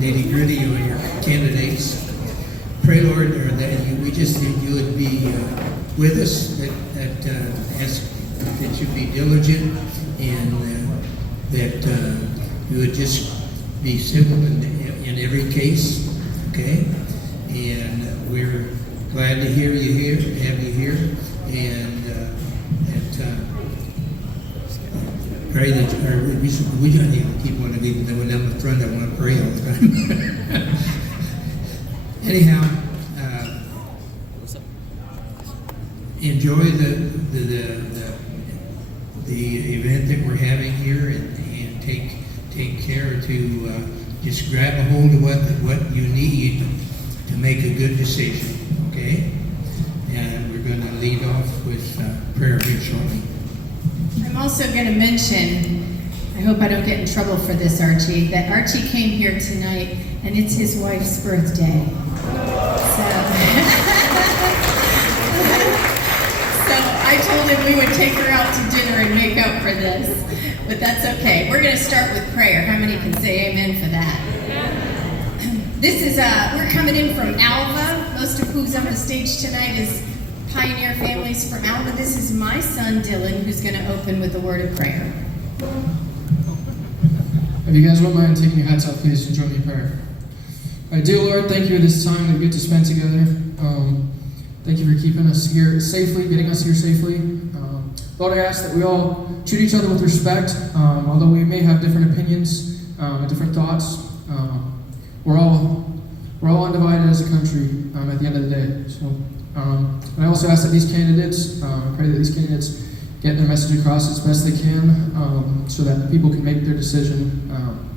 nitty-gritty of your candidates. Pray, Lord, or that you would be with us, ask that you be diligent, and that you would just be civil in every case, okay? And we're glad to hear you here, have you here, and pray that, we don't even keep wanting to leave, when I'm in front, I want to pray all the time. Anyhow, enjoy the event that we're having here, and take care to just grab a hold of what you need to make a good decision, okay? And we're going to lead off with prayer here shortly. I'm also going to mention, I hope I don't get in trouble for this, Archie, that Archie came here tonight and it's his wife's birthday. So I told him we would take her out to dinner and make up for this, but that's okay. We're going to start with prayer. How many can say amen for that? This is, we're coming in from Alva. Most of who's on the stage tonight is Pioneer families from Alva. This is my son, Dylan, who's going to open with a word of prayer. If you guys don't mind taking your hats off, please, and join me in prayer. All right, dear Lord, thank you for this time that we get to spend together. Thank you for keeping us here safely, getting us here safely. Lord, I ask that we all treat each other with respect, although we may have different opinions and different thoughts. We're all undivided as a country at the end of the day. So, and I also ask that these candidates, I pray that these candidates get their message across as best they can, so that people can make their decision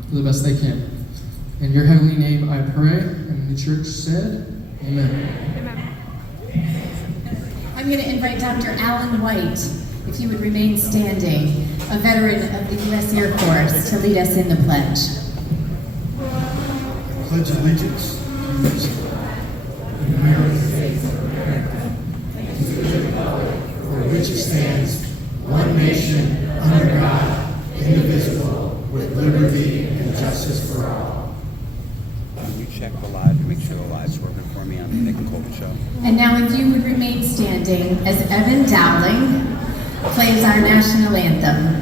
for the best they can. In your heavenly name I pray, and the church said, amen. I'm going to invite Dr. Alan White, if you would remain standing, a veteran of the U.S. Air Force, to lead us in the pledge. Pledge allegiance to the United States of America, and to the republic for which it stands, one nation, under God, indivisible, with liberty and justice for all. Can you check the live to make sure the live's working for me on the Nick and Colby show? And now if you would remain standing as Evan Dowling plays our national anthem.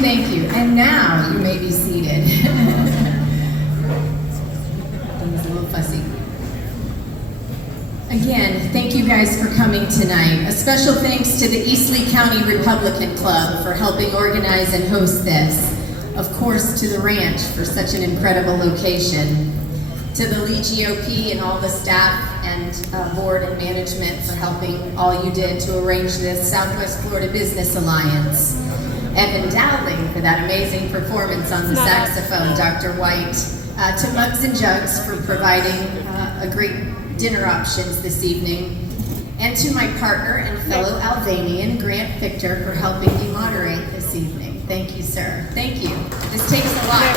Thank you. And now you may be seated. That was a little fussy. Again, thank you guys for coming tonight. A special thanks to the Eastleigh County Republican Club for helping organize and host this. Of course, to the ranch for such an incredible location. To the Lee GOP and all the staff and board and management for helping all you did to arrange this. Southwest Florida Business Alliance. Evan Dowling for that amazing performance on the saxophone. Dr. White. To Mugs and Jugs for providing a great dinner options this evening. And to my partner and fellow Albanian, Grant Victor, for helping me moderate this evening. Thank you, sir. Thank you. This takes a lot.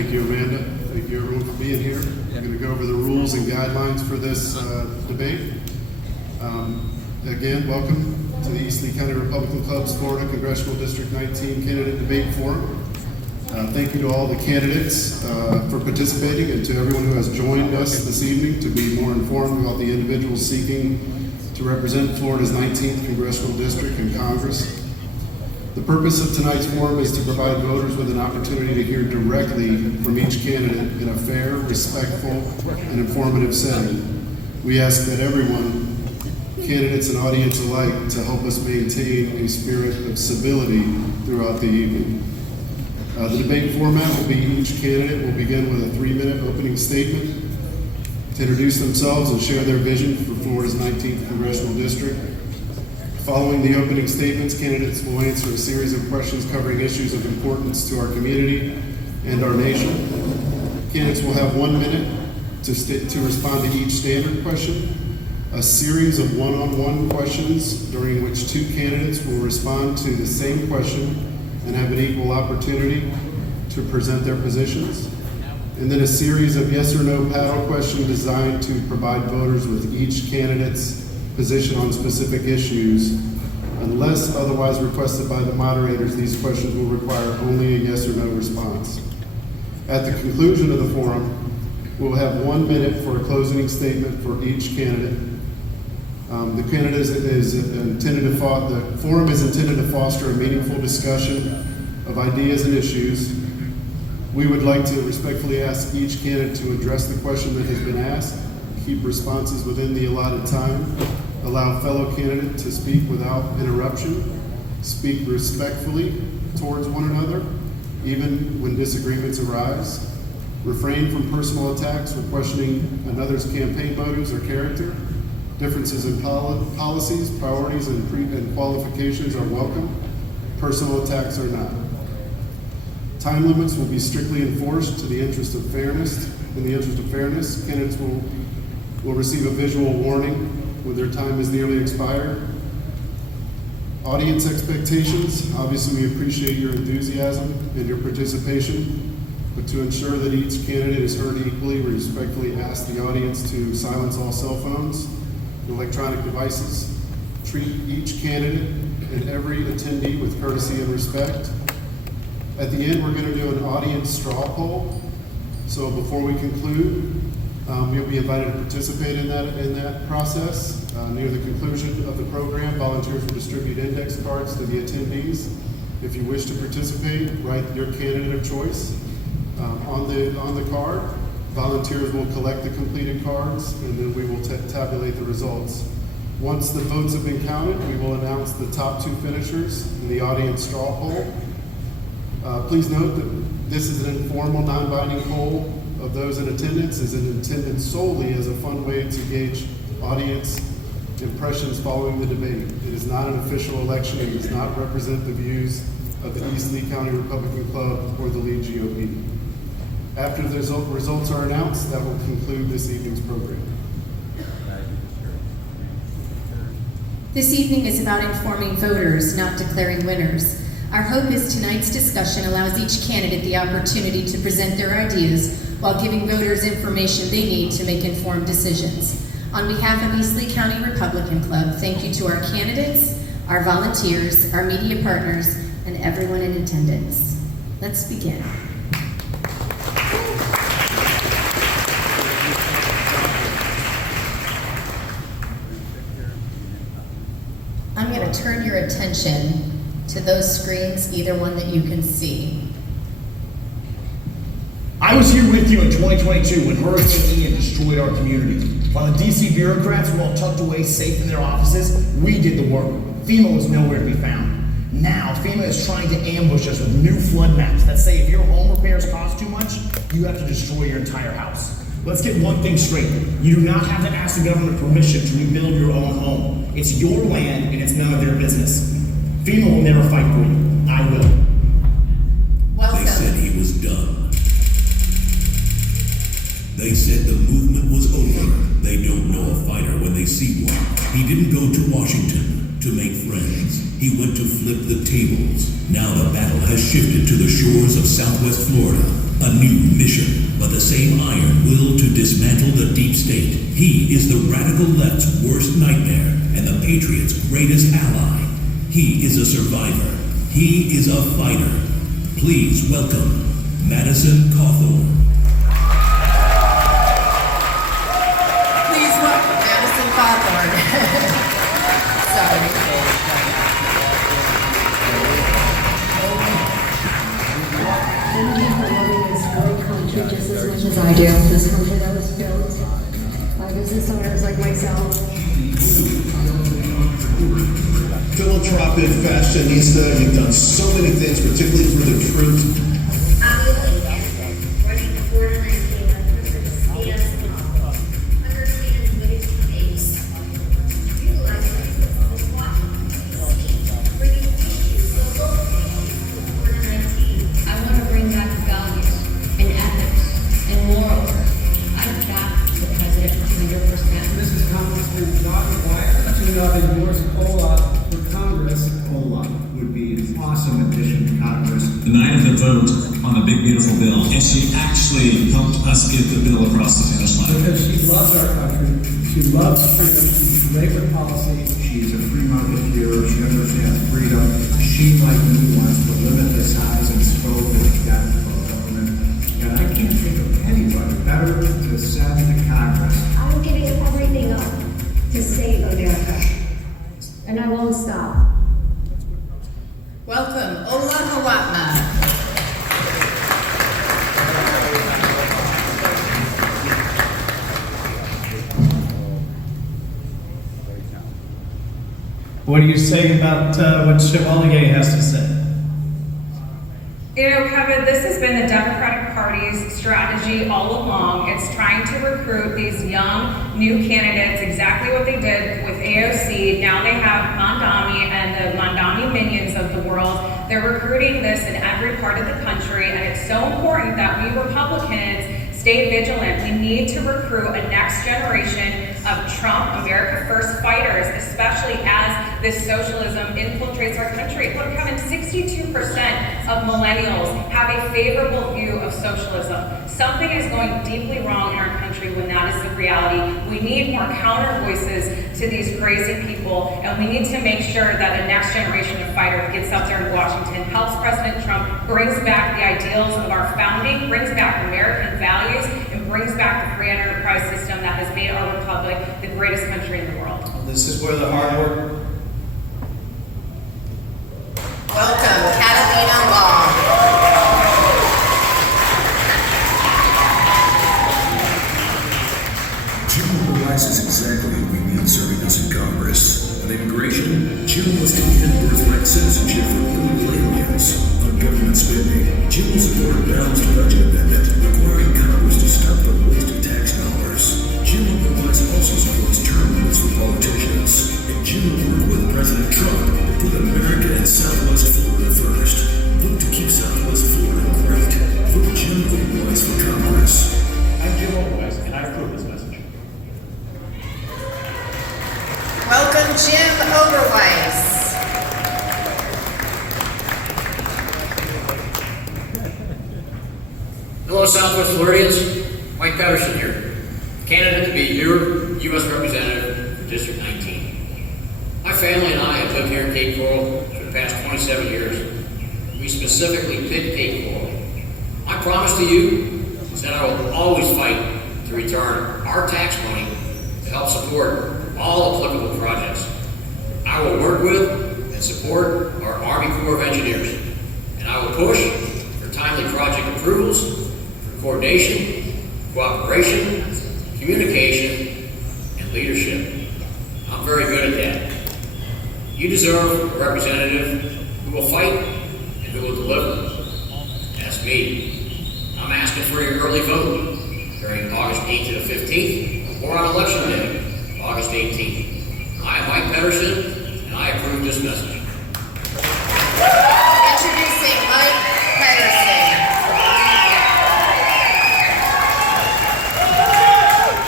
Thank you, Amanda. Thank you, everyone, for being here. We're going to go over the rules and guidelines for this debate. Again, welcome to the East Lee County Republican Club's Florida Congressional District 19 Candidate Debate Forum. Thank you to all the candidates for participating, and to everyone who has joined us this evening to be more informed about the individuals seeking to represent Florida's 19th Congressional District in Congress. The purpose of tonight's forum is to provide voters with an opportunity to hear directly from each candidate in a fair, respectful, and informative setting. We ask that everyone, candidates and audience alike, to help us maintain a spirit of civility throughout the evening. The debate format will be each candidate will begin with a 3-minute opening statement to introduce themselves and share their vision for Florida's 19th Congressional District. Following the opening statements, candidates will answer a series of questions covering issues of importance to our community and our nation. Candidates will have 1 minute to respond to each standard question, a series of one-on-one questions during which 2 candidates will respond to the same question and have an equal opportunity to present their positions, and then a series of yes or no panel questions designed to provide voters with each candidate's position on specific issues. Unless otherwise requested by the moderators, these questions will require only a yes or no response. At the conclusion of the forum, we'll have 1 minute for a closing statement for each candidate. The forum is intended to foster a meaningful discussion of ideas and issues. We would like to respectfully ask each candidate to address the question that has been asked, keep responses within the allotted time, allow fellow candidates to speak without interruption, speak respectfully towards one another, even when disagreements arise, refrain from personal attacks or questioning another's campaign motives or character. Differences in policies, priorities, and qualifications are welcome. Personal attacks are not. Time limits will be strictly enforced in the interest of fairness. Candidates will receive a visual warning when their time is nearly expired. Audience expectations. Obviously, we appreciate your enthusiasm and your participation, but to ensure that each candidate is heard equally, we respectfully ask the audience to silence all cell phones and electronic devices. Treat each candidate and every attendee with courtesy and respect. At the end, we're going to do an audience straw poll. So before we conclude, you'll be invited to participate in that process. Near the conclusion of the program, volunteers will distribute index cards to the attendees. If you wish to participate, write your candidate of choice on the card. Volunteers will collect the completed cards, and then we will tabulate the results. Once the votes have been counted, we will announce the top 2 finishers in the audience straw poll. Please note that this is an informal, non-binding poll of those in attendance, is intended solely as a fun way to gauge audience impressions following the debate. It is not an official election. It does not represent the views of the East Lee County Republican Club or the Lee GOP. After the results are announced, that will conclude this evening's program. This evening is about informing voters, not declaring winners. Our hope is tonight's discussion allows each candidate the opportunity to present their ideas while giving voters information they need to make informed decisions. On behalf of East Lee County Republican Club, thank you to our candidates, our volunteers, our media partners, and everyone in attendance. Let's begin. I'm going to turn your attention to those screens, either one that you can see. I was here with you in 2022 when Hurricane Ian destroyed our community. While the DC bureaucrats were all tucked away safe in their offices, we did the work. FEMA was nowhere to be found. Now, FEMA is trying to ambush us with new flood maps that say if your home repairs cost too much, you have to destroy your entire house. Let's get one thing straight. You do not have to ask the government permission to rebuild your own home. It's your land and it's none of their business. FEMA will never fight for you. I will. Welcome. They said he was done. They said the movement was over. They don't know a fighter when they see one. He didn't go to Washington to make friends. He went to flip the tables. Now the battle has shifted to the shores of Southwest Florida. A new mission, but the same iron will to dismantle the deep state. He is the radical left's worst nightmare and the Patriots' greatest ally. He is a survivor. He is a fighter. Please welcome Madison Cawthorn. Please welcome Madison Cawthorn. Sorry. Thank you for loving this great country just as much as I do. This country that was built by business owners like myself. Philanthropic, fashionista, you've done so many things, particularly for the troops. I'm Ola Hawatmeh, running the border and stands tall. Understand what it takes. Utilize this Washington, D.C., bringing issues so locally to the border 19. I want to bring back values and ethics and morals. I'm back to the president 100%. This is Congressman John Wire to endorse Ola for Congress. Ola would be an awesome addition to Congress. The night of the vote on the big beautiful bill, and she actually helped us get the bill across the finish line. Because she loves our country, she loves freedom, she's labor policy. She's a free market hero, she understands freedom. She, like me, wants to limit the size and scope of government. And I can't think of anybody better to send to Congress. I'm giving everything up to save America. And I won't stop. Welcome, Ola Hawatmeh. What do you say about what Chevalier has to say? You know, Kevin, this has been the Democratic Party's strategy all along. It's trying to recruit these young, new candidates, exactly what they did with AOC. Now they have Mandami and the Mandami minions of the world. They're recruiting this in every part of the country, and it's so important that we Republicans stay vigilant. We need to recruit a next generation of Trump, America First fighters, especially as this socialism infiltrates our country. Look, Kevin, 62% of millennials have a favorable view of socialism. Something is going deeply wrong in our country when that is the reality. We need more counter voices to these crazy people, and we need to make sure that a next generation of fighters gets up there in Washington, helps President Trump, brings back the ideals of our founding, brings back American values, and brings back the free enterprise system that has made our republic the greatest country in the world. This is where the hard work. Welcome, Catalina Lauf. Jim Oberweis is exactly who we need serving us in Congress. On immigration, Jim wants to end birthright citizenship for illegal aliens. On government spending, Jim will support a balanced budget amendment requiring Congress to stop the waste of tax dollars. Jim Oberweis also supports term limits for politicians. And Jim will work with President Trump to put America and Southwest Florida first. Vote to keep Southwest Florida great. Vote Jim Oberweis for Congress. I'm Jim Oberweis, and I approve this message. Welcome, Jim Oberweis. Hello, Southwest Floridians. Mike Pedersen here, candidate to be your U.S. Representative for District 19. My family and I have lived here in Cape Coral for the past 27 years. We specifically picked Cape Coral. My promise to you is that I will always fight to return our tax money to help support all applicable projects. I will work with and support our Army Corps of Engineers, and I will push for timely project approvals, for coordination, cooperation, communication, and leadership. I'm very good at that. You deserve a representative who will fight and who will deliver. That's me. I'm asking for your early vote during August 8th to the 15th or on Election Day, August 18th. I am Mike Pedersen, and I approve this message. Introducing Mike Pedersen.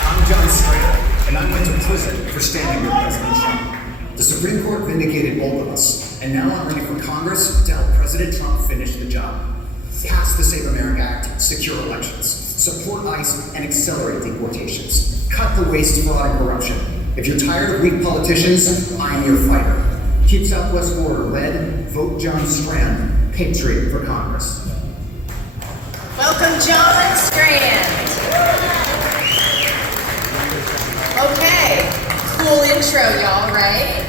I'm John Strand, and I went to prison for standing with President Trump. The Supreme Court vindicated both of us, and now I'm running for Congress to help President Trump finish the job. Pass the Save America Act, secure elections. Support ICE and accelerate deportations. Cut the waste, fraud, and corruption. If you're tired of weak politicians, I'm your fighter. Keep Southwest Florida led. Vote John Strand, Patriot for Congress. Welcome, John Strand. Okay, cool intro, y'all, right?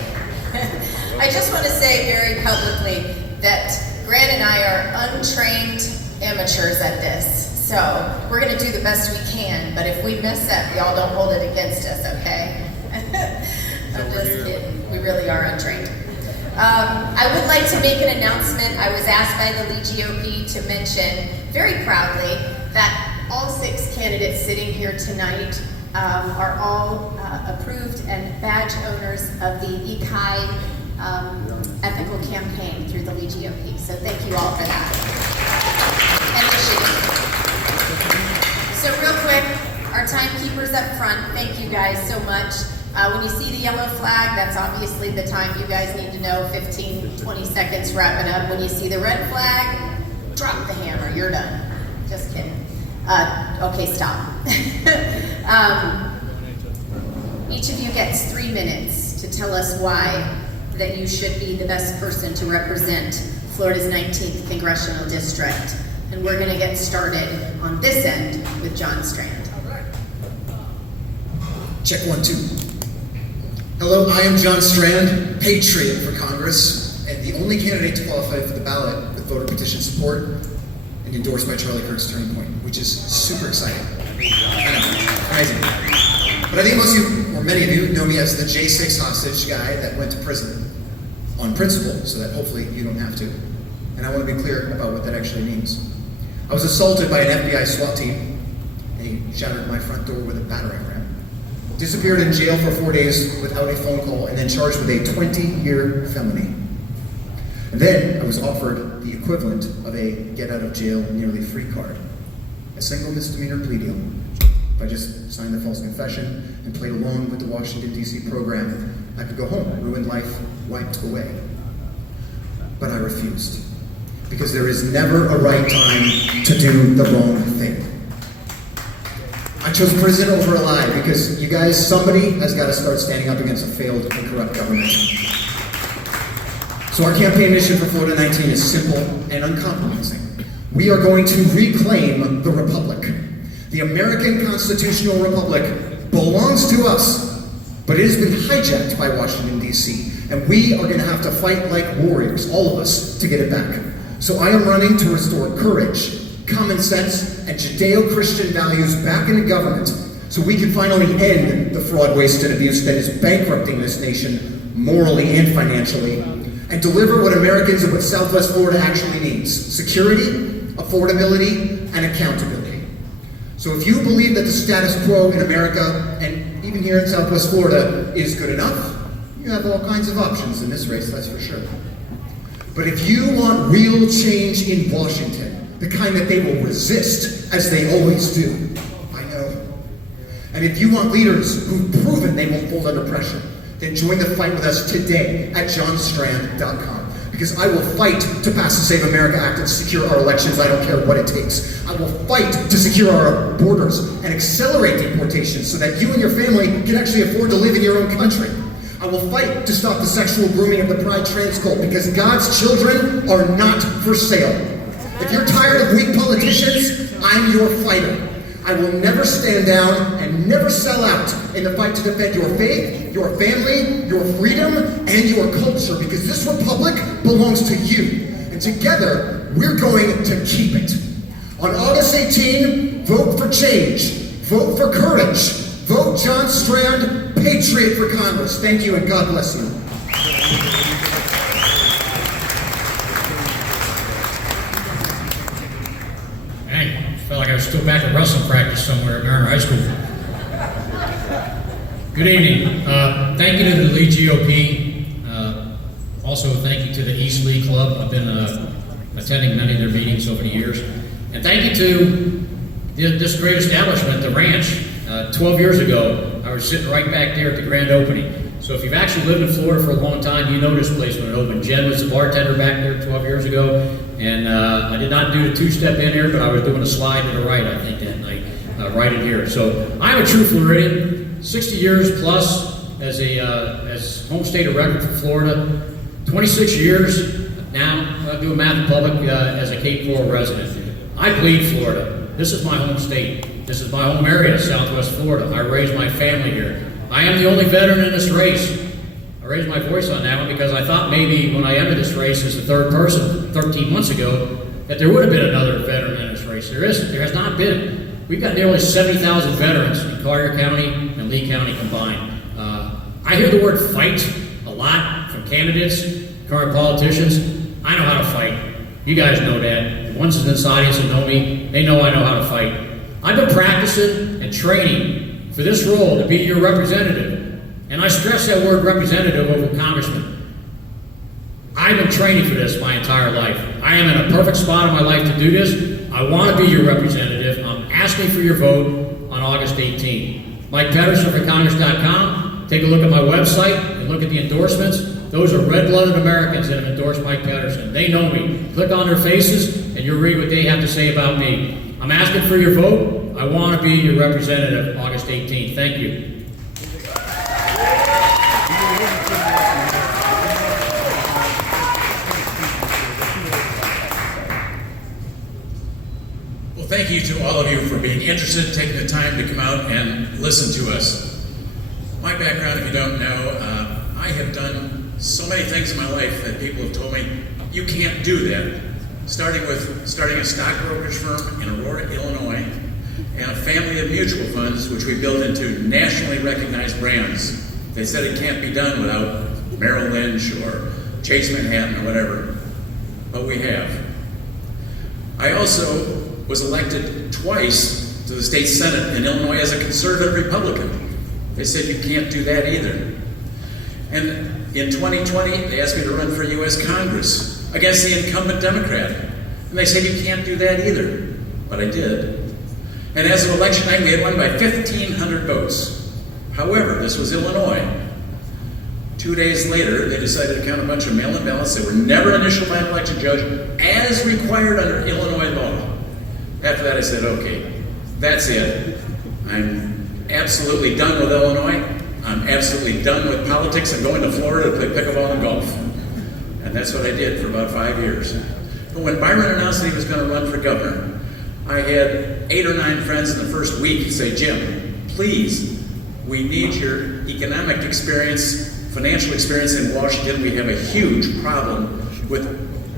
I just want to say very publicly that Grant and I are untrained amateurs at this. So we're going to do the best we can, but if we mess up, y'all don't hold it against us, okay? I'm just kidding. We really are untrained. I would like to make an announcement. I was asked by the Lee GOP to mention very proudly that all 6 candidates sitting here tonight are all approved and badge owners of the ECI ethical campaign through the Lee GOP. So thank you all for that. And Michigan. So real quick, our timekeepers up front, thank you guys so much. When you see the yellow flag, that's obviously the time you guys need to know, 15, 20 seconds, wrap it up. When you see the red flag, drop the hammer, you're done. Just kidding. Okay, stop. Each of you gets 3 minutes to tell us why that you should be the best person to represent Florida's 19th Congressional District. And we're gonna get started on this end with John Strand. Check 1, 2. Hello, I am John Strand, Patriot for Congress, and the only candidate to qualify for the ballot with voter petition support and endorsed by Charlie Kirk's Turning Point, which is super exciting. I know, amazing. But I think most of you, or many of you, know me as the J6 hostage guy that went to prison on principle, so that hopefully you don't have to. And I want to be clear about what that actually means. I was assaulted by an FBI SWAT team. They shattered my front door with a battering ram. Disappeared in jail for 4 days without a phone call, and then charged with a 20-year felony. And then I was offered the equivalent of a get-out-of-jail nearly free card. A single misdemeanor plea deal. If I just signed the false confession and played along with the Washington, D.C. program, I could go home, ruined life, wiped away. But I refused. Because there is never a right time to do the wrong thing. I chose prison over a lie because you guys, somebody has got to start standing up against a failed and corrupt government. So our campaign mission for Florida 19 is simple and uncompromising. We are going to reclaim the Republic. The American constitutional republic belongs to us, but it has been hijacked by Washington, D.C., and we are going to have to fight like warriors, all of us, to get it back. So I am running to restore courage, common sense, and Judeo-Christian values back into government so we can finally end the fraud, waste, and abuse that is bankrupting this nation morally and financially, and deliver what Americans and what Southwest Florida actually needs: security, affordability, and accountability. So if you believe that the status quo in America, and even here in Southwest Florida, is good enough, you have all kinds of options in this race, that's for sure. But if you want real change in Washington, the kind that they will resist, as they always do, I know. And if you want leaders who've proven they won't fold under pressure, then join the fight with us today at johnstrand.com. Because I will fight to pass the Save America Act and secure our elections, I don't care what it takes. I will fight to secure our borders and accelerate deportations so that you and your family can actually afford to live in your own country. I will fight to stop the sexual grooming of the pride trans cult because God's children are not for sale. If you're tired of weak politicians, I'm your fighter. I will never stand down and never sell out in the fight to defend your faith, your family, your freedom, and your culture, because this republic belongs to you. And together, we're going to keep it. On August 18, vote for change. Vote for courage. Vote John Strand, Patriot for Congress. Thank you, and God bless you. I felt like I was still back at wrestling practice somewhere at Mariner High School. Good evening. Thank you to the Lee GOP. Also, thank you to the East Lee Club. I've been attending many of their meetings over the years. And thank you to this great establishment, the Ranch. 12 years ago, I was sitting right back there at the grand opening. So if you've actually lived in Florida for a long time, you know this place when it opened. Jen was the bartender back there 12 years ago. And I did not do the two-step in here, but I was doing a slide to the right, I think, that night, right in here. So I'm a true Floridian, 60 years plus as home state of record for Florida, 26 years now doing math in public as a Cape Coral resident. I bleed Florida. This is my home state. This is my home area, Southwest Florida. I raised my family here. I am the only veteran in this race. I raised my voice on that one because I thought maybe when I entered this race as the third person 13 months ago that there would have been another veteran in this race. There isn't. There has not been. We've got nearly 70,000 veterans in Collier County and Lee County combined. I hear the word fight a lot from candidates, current politicians. I know how to fight. You guys know that. The ones in this audience that know me, they know I know how to fight. I've been practicing and training for this role to be your representative. And I stress that word representative over congressman. I've been training for this my entire life. I am in a perfect spot in my life to do this. I want to be your representative. I'm asking for your vote on August 18th. Mike Pedersen from Congress.com. Take a look at my website and look at the endorsements. Those are red-blooded Americans that have endorsed Mike Pedersen. They know me. Click on their faces and you'll read what they have to say about me. I'm asking for your vote. I want to be your representative August 18th. Thank you. Well, thank you to all of you for being interested, taking the time to come out and listen to us. My background, if you don't know, I have done so many things in my life that people have told me, you can't do that. Starting a stock brokerage firm in Aurora, Illinois, and a family of mutual funds, which we built into nationally recognized brands. They said it can't be done without Merrill Lynch or Chase Manhattan or whatever, but we have. I also was elected twice to the state senate in Illinois as a conservative Republican. They said you can't do that either. And in 2020, they asked me to run for U.S. Congress against the incumbent Democrat. And they said you can't do that either, but I did. And as of election night, we had won by 1,500 votes. However, this was Illinois. 2 days later, they decided to count a bunch of mail-in ballots that were never initialed by an election judge as required under Illinois law. After that, I said, okay, that's it. I'm absolutely done with Illinois. I'm absolutely done with politics and going to Florida to play pickleball and golf. And that's what I did for about 5 years. But when Byron announced that he was going to run for governor, I had 8 or 9 friends in the first week say, Jim, please, we need your economic experience, financial experience in Washington. We have a huge problem with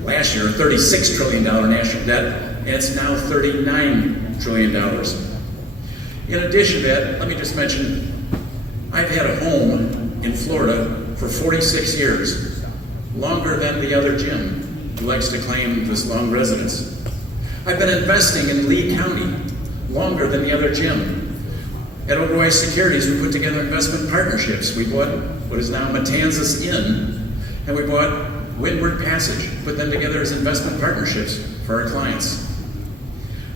last year, $36 trillion national debt, and it's now $39 trillion. In addition to that, let me just mention, I've had a home in Florida for 46 years, longer than the other Jim, who likes to claim this long residence. I've been investing in Lee County longer than the other Jim. At Oberweis Securities, we put together investment partnerships. We bought what is now Matanzas Inn, and we bought Windward Passage, put them together as investment partnerships for our clients.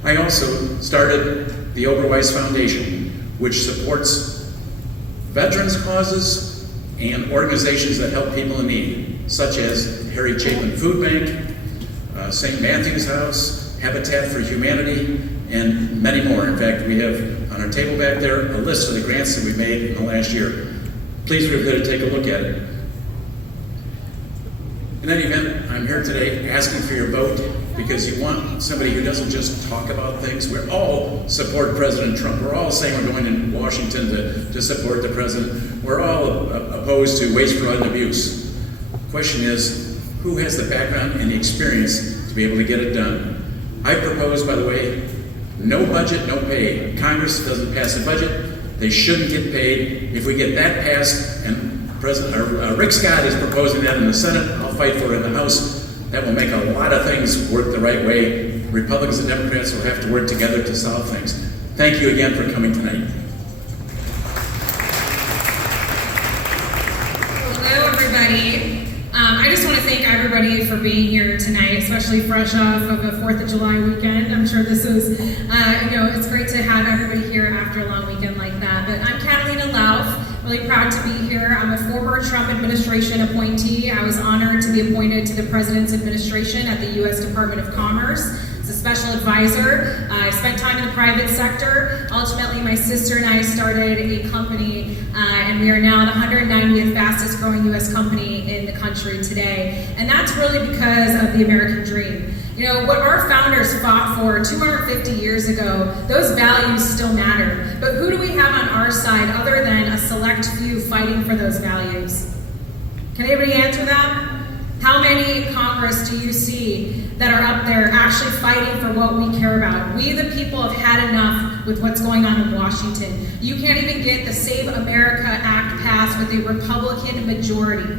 I also started the Oberweis Foundation, which supports veterans causes and organizations that help people in need, such as Harry Chapin Food Bank, St. Matthew's House, Habitat for Humanity, and many more. In fact, we have on our table back there a list of the grants that we made in the last year. Please feel free to take a look at it. In any event, I'm here today asking for your vote because you want somebody who doesn't just talk about things. We all support President Trump. We're all saying we're going to Washington to support the president. We're all opposed to waste, fraud, and abuse. The question is, who has the background and the experience to be able to get it done? I propose, by the way, no budget, no pay. Congress doesn't pass a budget. They shouldn't get paid. If we get that passed, and Rick Scott is proposing that in the Senate, I'll fight for it in the House. That will make a lot of things work the right way. Republicans and Democrats will have to work together to solve things. Thank you again for coming tonight. Hello, everybody. I just want to thank everybody for being here tonight, especially fresh off of a 4th of July weekend. I'm sure this is, it's great to have everybody here after a long weekend like that. But I'm Catalina Lauf. Really proud to be here. I'm a former Trump administration appointee. I was honored to be appointed to the President's administration at the U.S. Department of Commerce as a special advisor. I spent time in the private sector. Ultimately, my sister and I started a company, and we are now the 190th fastest growing U.S. company in the country today. And that's really because of the American dream. You know, what our founders fought for 250 years ago, those values still matter. But who do we have on our side other than a select few fighting for those values? Can anybody answer that? How many in Congress do you see that are up there actually fighting for what we care about? We, the people, have had enough with what's going on in Washington. You can't even get the Save America Act passed with a Republican majority.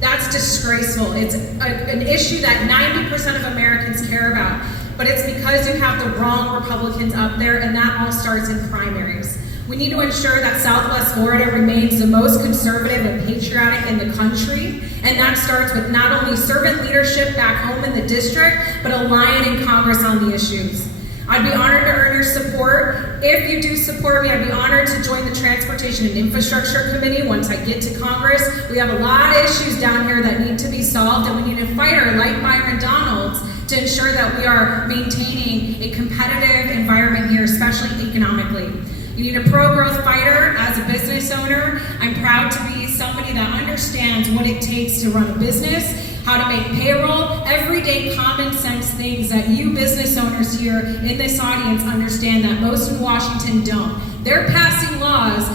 That's disgraceful. It's an issue that 90% of Americans care about, but it's because you have the wrong Republicans up there, and that all starts in primaries. We need to ensure that Southwest Florida remains the most conservative and patriotic in the country, and that starts with not only servant leadership back home in the district, but aligning in Congress on the issues. I'd be honored to earn your support. If you do support me, I'd be honored to join the Transportation and Infrastructure Committee once I get to Congress. We have a lot of issues down here that need to be solved, and we need a fighter like Byron Donalds to ensure that we are maintaining a competitive environment here, especially economically. You need a pro-growth fighter as a business owner. I'm proud to be somebody that understands what it takes to run a business, how to make payroll, everyday common sense things that you business owners here in this audience understand that most in Washington don't. They're passing laws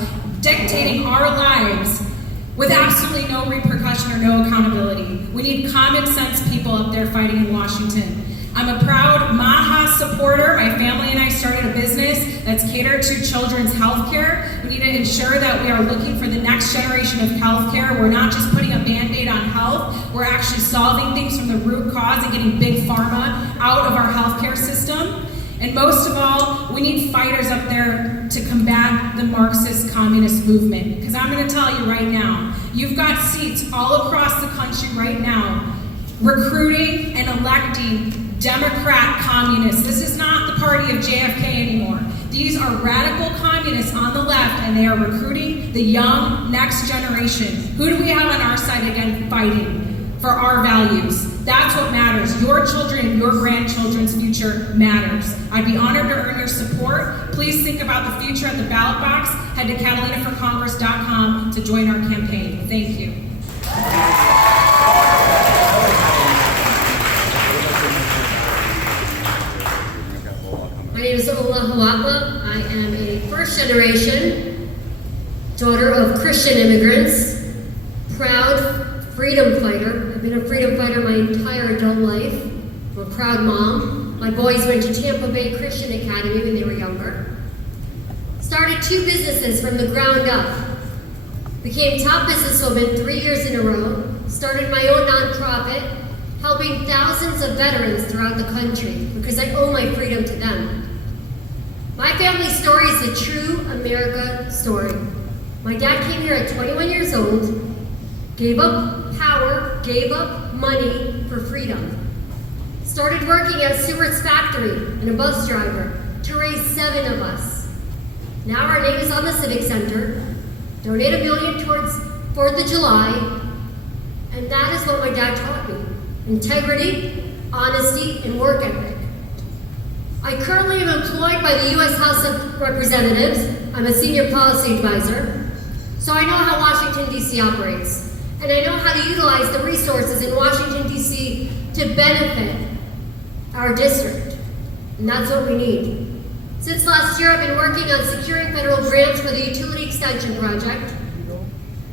dictating our lives with absolutely no repercussion or no accountability. We need common sense people up there fighting in Washington. I'm a proud MAHA supporter. My family and I started a business that's catered to children's health care. We need to ensure that we are looking for the next generation of health care. We're not just putting a Band-Aid on health. We're actually solving things from the root cause and getting big pharma out of our healthcare system. And most of all, we need fighters up there to combat the Marxist communist movement. Because I'm going to tell you right now, you've got seats all across the country right now recruiting and electing Democrat communists. This is not the party of JFK anymore. These are radical communists on the left, and they are recruiting the young next generation. Who do we have on our side again fighting for our values? That's what matters. Your children and your grandchildren's future matters. I'd be honored to earn your support. Please think about the future at the ballot box. Head to CatalinaForCongress.com to join our campaign. Thank you. My name is Ola Hawatmeh. I am a first-generation daughter of Christian immigrants, proud freedom fighter. I've been a freedom fighter my entire adult life. I'm a proud mom. My boys went to Tampa Bay Christian Academy when they were younger. Started 2 businesses from the ground up. Became top businesswoman 3 years in a row. Started my own nonprofit, helping thousands of veterans throughout the country because I owe my freedom to them. My family story is a true America story. My dad came here at 21 years old, gave up power, gave up money for freedom. Started working at Stewart's factory and a bus driver to raise 7 of us. Now our name is on the Civic Center, donate $1 million towards 4th of July, and that is what my dad taught me. Integrity, honesty, and work ethic. I currently am employed by the U.S. House of Representatives. I'm a senior policy advisor, so I know how Washington, D.C. operates, and I know how to utilize the resources in Washington, D.C. to benefit our district, and that's what we need. Since last year, I've been working on securing federal grants for the Utility Extension Project,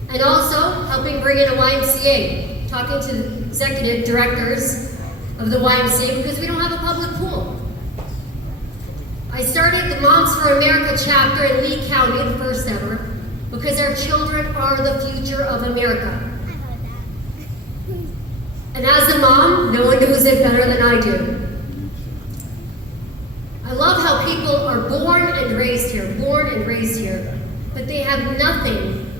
and also helping bring in a YMCA, talking to the executive directors of the YMCA because we don't have a public pool. I started the Moms for America chapter in Lee County, the first ever, because our children are the future of America. And as a mom, no one knows it better than I do. I love how people are born and raised here, but they have nothing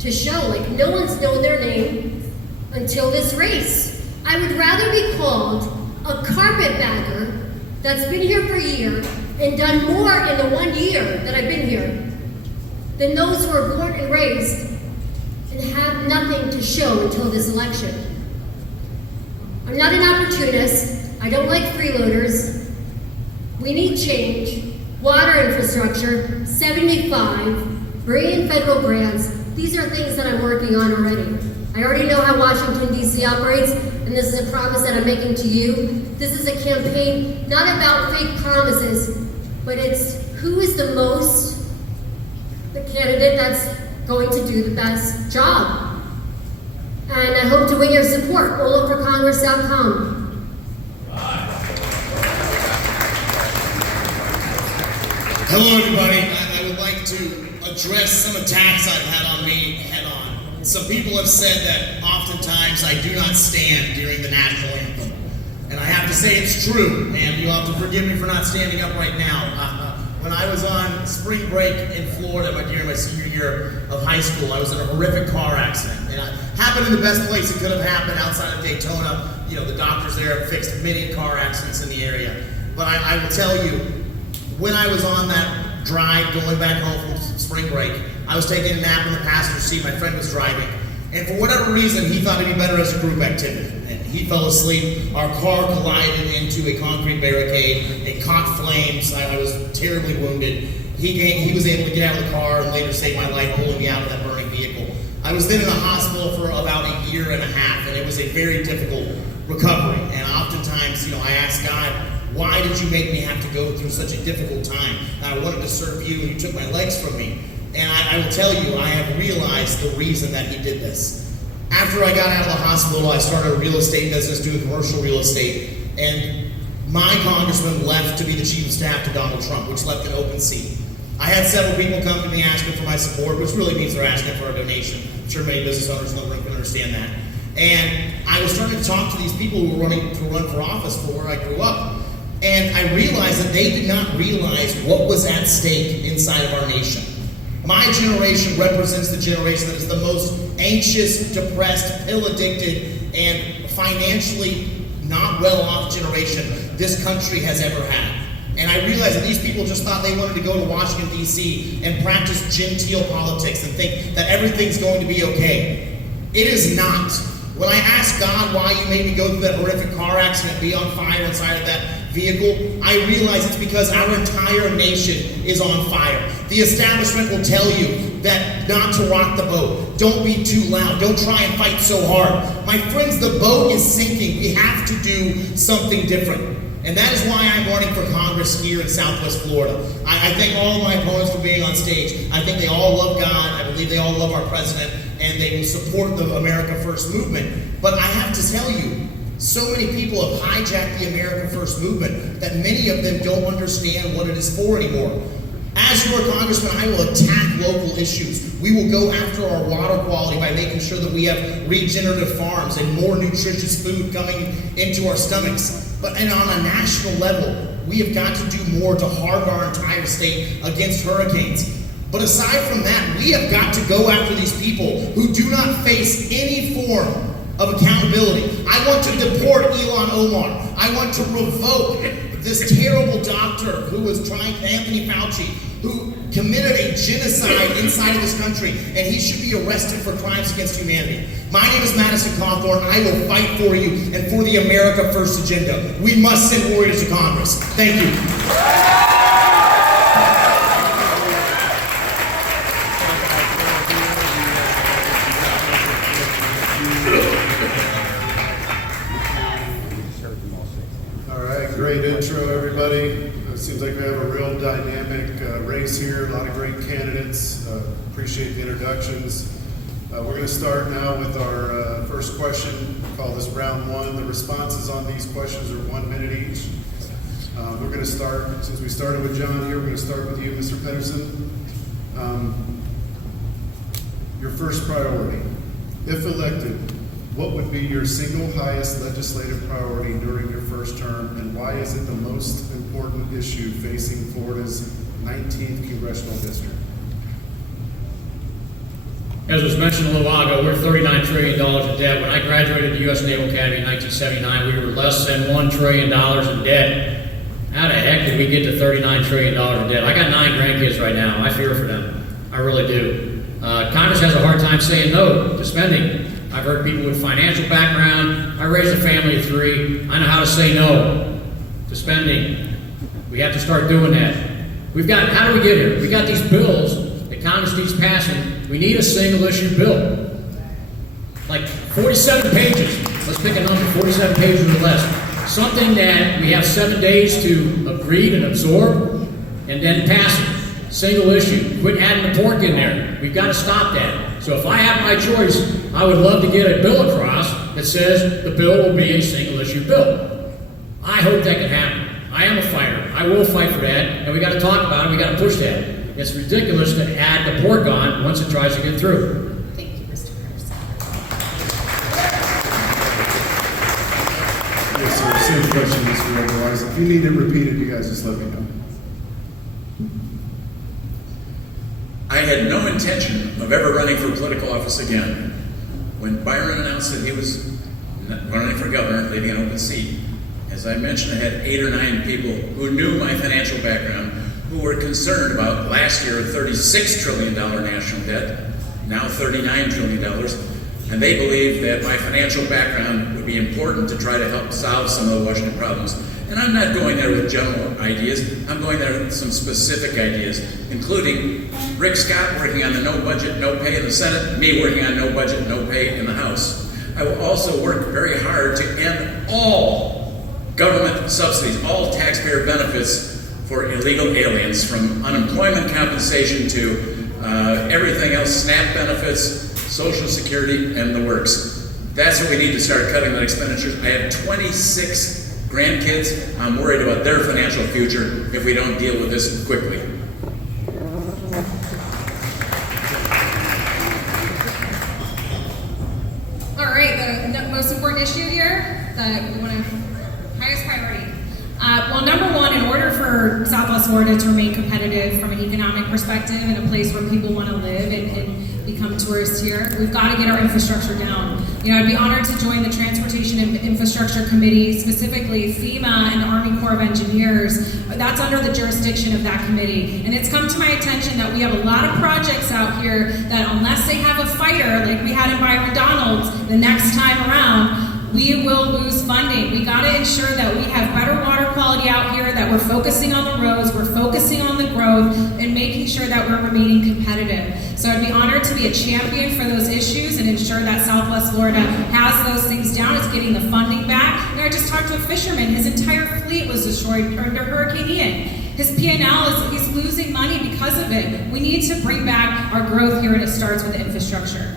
to show. Like, no one's known their name until this race. I would rather be called a carpetbagger that's been here for a year and done more in the 1 year that I've been here than those who are born and raised and have nothing to show until this election. I'm not an opportunist. I don't like freeloaders. We need change, water infrastructure, 75, bring in federal grants. These are things that I'm working on already. I already know how Washington, D.C. operates, and this is a promise that I'm making to you. This is a campaign not about fake promises, but it's who is the candidate that's going to do the best job. And I hope to win your support. olaforcongress.com. Hello, everybody. I would like to address some attacks I've had on me head on. Some people have said that oftentimes I do not stand during the national anthem. And I have to say it's true, and you'll have to forgive me for not standing up right now. When I was on spring break in Florida during my senior year of high school, I was in a horrific car accident. And it happened in the best place it could have happened, outside of Daytona. You know, the doctors there have fixed many car accidents in the area. But I will tell you, when I was on that drive going back home from spring break, I was taking a nap in the passenger seat. My friend was driving. And for whatever reason, he thought it'd be better as a group activity. And he fell asleep. Our car collided into a concrete barricade. It caught flames. I was terribly wounded. He was able to get out of the car and later save my life, pulling me out of that burning vehicle. I was then in the hospital for about a year and a half, and it was a very difficult recovery. And oftentimes, you know, I ask God, why did you make me have to go through such a difficult time? And I wanted to serve you, and you took my legs from me. And I will tell you, I have realized the reason that he did this. After I got out of the hospital, I started a real estate business, doing commercial real estate, and my congressman left to be the chief of staff to Donald Trump, which left an open seat. I had several people come to me asking for my support, which really means they're asking for a donation. I'm sure many business owners in the room can understand that. And I was starting to talk to these people who were running to run for office for where I grew up. And I realized that they did not realize what was at stake inside of our nation. My generation represents the generation that is the most anxious, depressed, pill-addicted, and financially not well-off generation this country has ever had. And I realized that these people just thought they wanted to go to Washington, D.C. and practice genteel politics and think that everything's going to be okay. It is not. When I asked God why you made me go through that horrific car accident, be on fire inside of that vehicle, I realize it's because our entire nation is on fire. The establishment will tell you that not to rock the boat. Don't be too loud. Don't try and fight so hard. My friends, the boat is sinking. We have to do something different. And that is why I'm running for Congress here in Southwest Florida. I thank all of my opponents for being on stage. I think they all love God. I believe they all love our president. And they will support the America First movement. But I have to tell you, so many people have hijacked the America First movement that many of them don't understand what it is for anymore. As your congressman, I will attack local issues. We will go after our water quality by making sure that we have regenerative farms and more nutritious food coming into our stomachs. And on a national level, we have got to do more to harden our entire state against hurricanes. But aside from that, we have got to go after these people who do not face any form of accountability. I want to deport Ilhan Omar. I want to revoke this terrible doctor who was trying, Anthony Fauci, who committed a genocide inside of this country, and he should be arrested for crimes against humanity. My name is Madison Cawthorn. I will fight for you and for the America First agenda. We must send warriors to Congress. Thank you. Great intro, everybody. It seems like we have a real dynamic race here, a lot of great candidates. Appreciate the introductions. We're going to start now with our first question. We call this round one. The responses on these questions are 1 minute each. We're going to start, since we started with John here, we're going to start with you, Mr. Pedersen. Your first priority. If elected, what would be your single highest legislative priority during your first term, and why is it the most important issue facing Florida's 19th Congressional District? As was mentioned a little while ago, we're $39 trillion in debt. When I graduated the U.S. Naval Academy in 1979, we were less than $1 trillion in debt. How the heck did we get to $39 trillion in debt? I got 9 grandkids right now. I fear for them. I really do. Congress has a hard time saying no to spending. I've heard people with financial background. I raised a family of 3. I know how to say no to spending. We have to start doing that. How do we get here? We got these bills that Congress needs passing. We need a single issue bill. Like 47 pages. Let's pick a number, 47 pages or less. Something that we have 7 days to agree and absorb and then pass it. Single issue. Quit adding the pork in there. We've got to stop that. So if I have my choice, I would love to get a bill across that says the bill will be a single issue bill. I hope that can happen. I am a fighter. I will fight for that, and we got to talk about it. We got to push that. It's ridiculous to add the pork on once it tries to get through. Thank you, Mr. Pedersen. Yes, sir. Same question, Mr. Oberweis. If you need it repeated, you guys just let me know. I had no intention of ever running for political office again. When Byron announced that he was running for governor, leaving an open seat, as I mentioned, I had 8 or 9 people who knew my financial background, who were concerned about last year a $36 trillion national debt, now $39 trillion, and they believed that my financial background would be important to try to help solve some of the Washington problems. And I'm not going there with general ideas, I'm going there with some specific ideas, including Rick Scott working on the no budget, no pay in the Senate, me working on no budget, no pay in the House. I will also work very hard to end all government subsidies, all taxpayer benefits for illegal aliens, from unemployment compensation to everything else, SNAP benefits, Social Security, and the works. That's what we need to start cutting on expenditures. I have 26 grandkids. I'm worried about their financial future if we don't deal with this quickly. All right, the most important issue here that we want to, highest priority. Well, number one, in order for Southwest Florida to remain competitive from an economic perspective and a place where people want to live and become tourists here, we've got to get our infrastructure down. You know, I'd be honored to join the Transportation and Infrastructure Committee, specifically FEMA and the Army Corps of Engineers. That's under the jurisdiction of that committee. And it's come to my attention that we have a lot of projects out here that unless they have a fighter, like we had in Byron Donalds the next time around, we will lose funding. We got to ensure that we have better water quality out here, that we're focusing on the roads, we're focusing on the growth, and making sure that we're remaining competitive. So I'd be honored to be a champion for those issues and ensure that Southwest Florida has those things down. It's getting the funding back. You know, I just talked to a fisherman. His entire fleet was destroyed under Hurricane Ian. His P&L he's losing money because of it. We need to bring back our growth here, and it starts with infrastructure.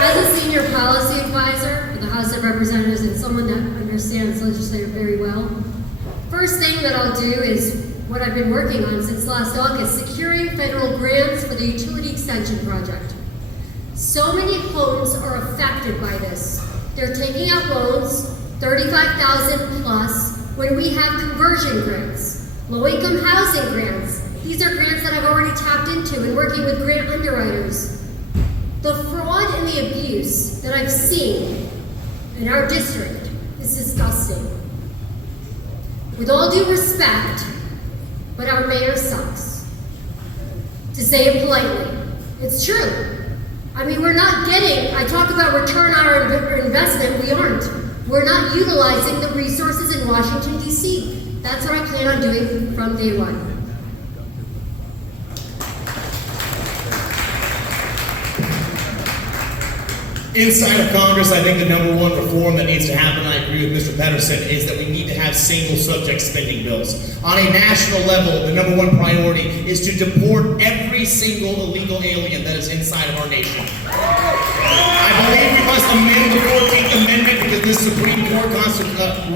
As a senior policy advisor for the House of Representatives and someone that understands legislature very well, first thing that I'll do is what I've been working on since last August, securing federal grants for the utility extension project. So many homes are affected by this. They're taking out loans, $35,000 plus, when we have conversion grants, low-income housing grants. These are grants that I've already tapped into and working with grant underwriters. The fraud and the abuse that I've seen in our district is disgusting. With all due respect, but our mayor sucks. To say it politely, it's true. I mean, we're not getting, I talk about return on our investment, we aren't. We're not utilizing the resources in Washington, D.C. That's what I plan on doing from day one. Inside of Congress, I think the number one reform that needs to happen, I agree with Mr. Pedersen, is that we need to have single subject spending bills. On a national level, the number one priority is to deport every single illegal alien that is inside of our nation. I believe we must amend the 14th Amendment because this Supreme Court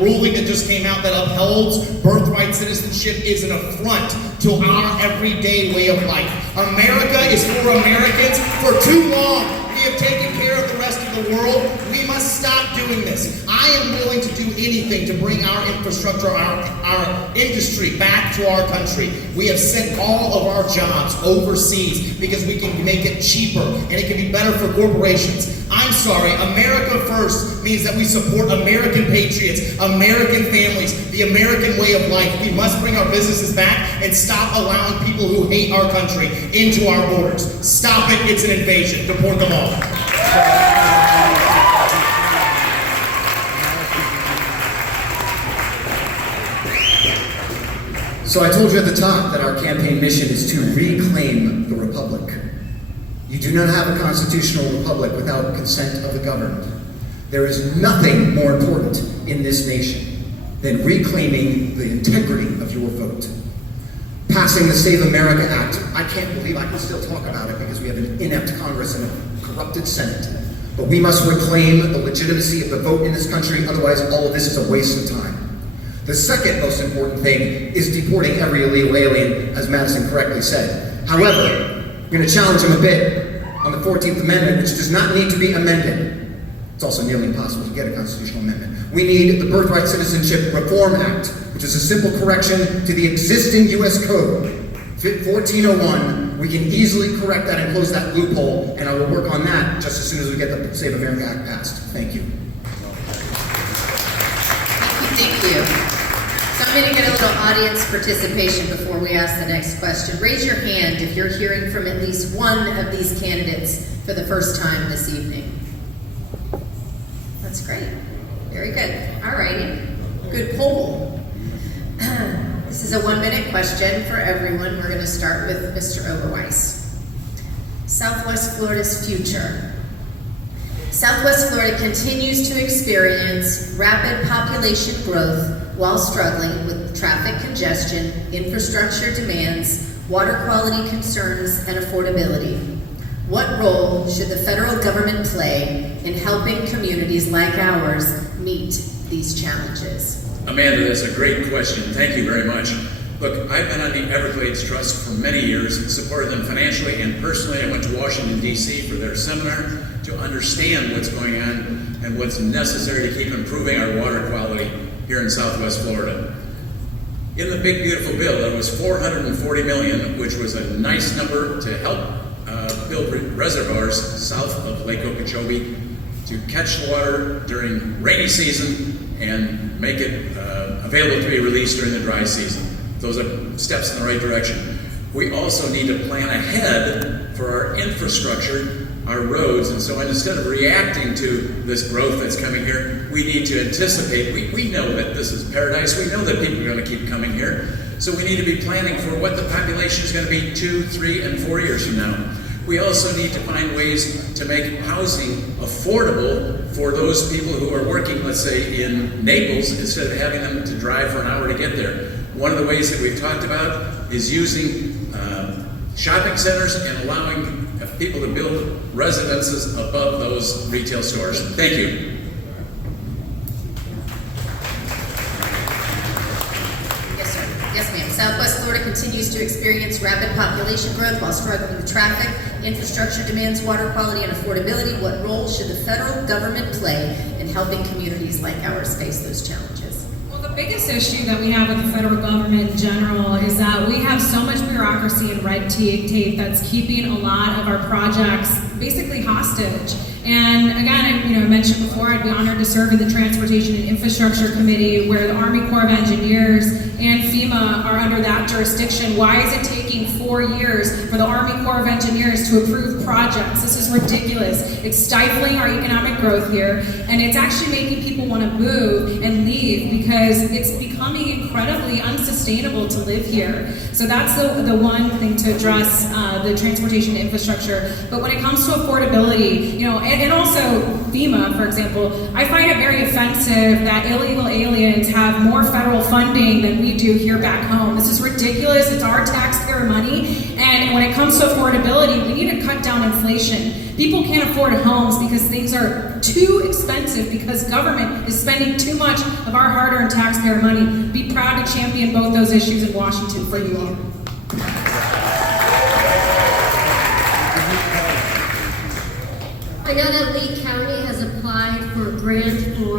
ruling that just came out that upholds birthright citizenship is an affront to our everyday way of life. America is for Americans. For too long, we have taken care of the rest of the world. We must stop doing this. I am willing to do anything to bring our infrastructure, our industry back to our country. We have sent all of our jobs overseas because we can make it cheaper and it can be better for corporations. I'm I'm sorry, America first means that we support American patriots, American families, the American way of life. We must bring our businesses back and stop allowing people who hate our country into our borders. Stop it, it's an invasion. Deport them all. So I told you at the top that our campaign mission is to reclaim the republic. You do not have a constitutional republic without consent of the governed. There is nothing more important in this nation than reclaiming the integrity of your vote. Passing the Save America Act, I can't believe I can still talk about it because we have an inept Congress and a corrupted Senate. But we must reclaim the legitimacy of the vote in this country, otherwise all of this is a waste of time. The second most important thing is deporting every illegal alien, as Madison correctly said. However, we're going to challenge him a bit on the 14th Amendment, which does not need to be amended. It's also nearly impossible to get a constitutional amendment. We need the Birthright Citizenship Reform Act, which is a simple correction to the existing U.S. Code. 1401, we can easily correct that and close that loophole, and I will work on that just as soon as we get the Save America Act passed. Thank you. Thank you. So I'm going to get a little audience participation before we ask the next question. Raise your hand if you're hearing from at least one of these candidates for the first time this evening. That's great. Very good. All righty. Good poll. This is a 1-minute question for everyone. We're going to start with Mr. Oberweis. Southwest Florida's future. Southwest Florida continues to experience rapid population growth while struggling with traffic congestion, infrastructure demands, water quality concerns, and affordability. What role should the federal government play in helping communities like ours meet these challenges? Amanda, that's a great question. Thank you very much. Look, I've been on the Everglades Trust for many years and supported them financially and personally. I went to Washington, D.C. for their seminar to understand what's going on and what's necessary to keep improving our water quality here in Southwest Florida. In the big beautiful bill, there was $440 million, which was a nice number to help build reservoirs south of Lake Okeechobee to catch water during rainy season and make it available to be released during the dry season. Those are steps in the right direction. We also need to plan ahead for our infrastructure, our roads, and so instead of reacting to this growth that's coming here, we need to anticipate. We know that this is paradise. We know that people are going to keep coming here. So we need to be planning for what the population is going to be 2, 3, and 4 years from now. We also need to find ways to make housing affordable for those people who are working, let's say, in Naples, instead of having them to drive for an hour to get there. One of the ways that we've talked about is using shopping centers and allowing people to build residences above those retail stores. Thank you. Yes, sir. Yes, ma'am. Southwest Florida continues to experience rapid population growth while struggling with traffic, infrastructure demands, water quality, and affordability. What role should the federal government play in helping communities like ours face those challenges? The biggest issue that we have with the federal government in general is that we have so much bureaucracy and red tape that's keeping a lot of our projects basically hostage. And again, I mentioned before, I'd be honored to serve in the Transportation and Infrastructure Committee, where the Army Corps of Engineers and FEMA are under that jurisdiction. Why is it taking 4 years for the Army Corps of Engineers to approve projects? This is ridiculous. It's stifling our economic growth here, and it's actually making people want to move and leave because it's becoming incredibly unsustainable to live here. So that's the one thing to address, the transportation infrastructure. But when it comes to affordability, and also FEMA, for example, I find it very offensive that illegal aliens have more federal funding than we do here back home. This is ridiculous. It's our taxpayer money. And when it comes to affordability, we need to cut down inflation. People can't afford homes because things are too expensive because government is spending too much of our hard-earned taxpayer money. Be proud to champion both those issues in Washington for you all. I know that Lee County has applied for a grant for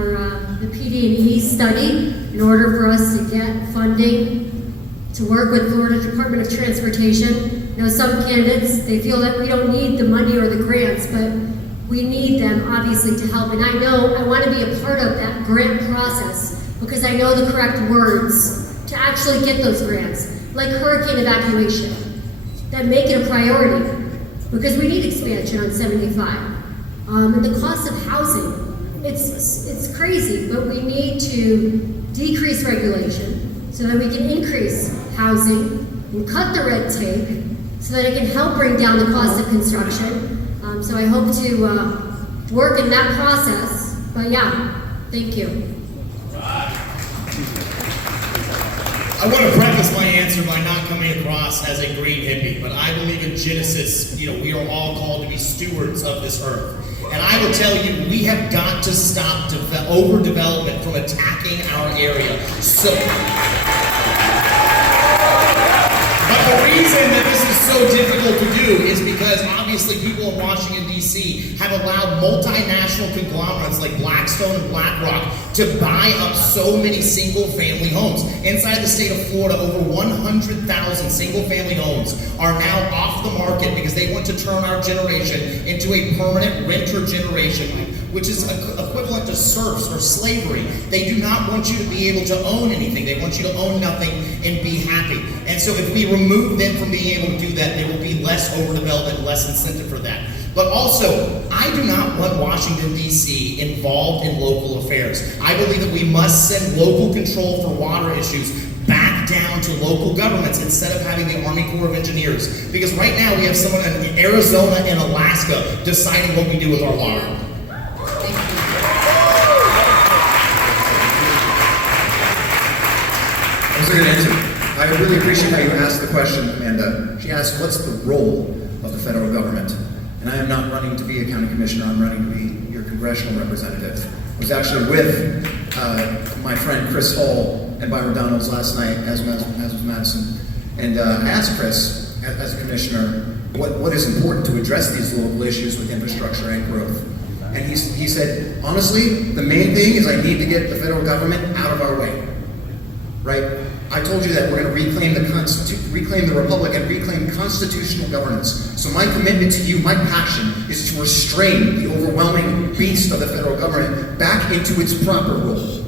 the PD&E study in order for us to get funding to work with Florida Department of Transportation. Some candidates, they feel that we don't need the money or the grants, but we need them obviously to help. And I know I want to be a part of that grant process because I know the correct words to actually get those grants, like hurricane evacuation, that make it a priority because we need expansion on 75. And the cost of housing, it's crazy, but we need to decrease regulation so that we can increase housing and cut the red tape so that it can help bring down the cost of construction. So I hope to work in that process. But yeah, thank you. I want to preface my answer by not coming across as a green hippie, but I believe in Genesis, we are all called to be stewards of this earth. And I will tell you, we have got to stop overdevelopment from attacking our area. But the reason that this is so difficult to do is because obviously people in Washington, D.C. have allowed multinational conglomerates like Blackstone and BlackRock to buy up so many single-family homes. Inside the state of Florida, over 100,000 single-family homes are now off the market because they want to turn our generation into a permanent renter generation, which is equivalent to serfs or slavery. They do not want you to be able to own anything. They want you to own nothing and be happy. And so if we remove them from being able to do that, there will be less overdevelopment, less incentive for that. But also, I do not want Washington, D.C. involved in local affairs. I believe that we must send local control for water issues back down to local governments instead of having the Army Corps of Engineers. Because right now we have someone in Arizona and Alaska deciding what we do with our water. That was a good answer. I really appreciate how you asked the question, Amanda. She asked, what's the role of the federal government? And I am not running to be a county commissioner, I'm running to be your congressional representative. I was actually with my friend Chris Hall and Byron Donalds last night, as was Madison. And I asked Chris, as a commissioner, what is important to address these local issues with infrastructure and growth. And he said, honestly, the main thing is I need to get the federal government out of our way, right? I told you that we're going to reclaim the republic and reclaim constitutional governance. So my commitment to you, my passion, is to restrain the overwhelming beast of the federal government back into its proper role.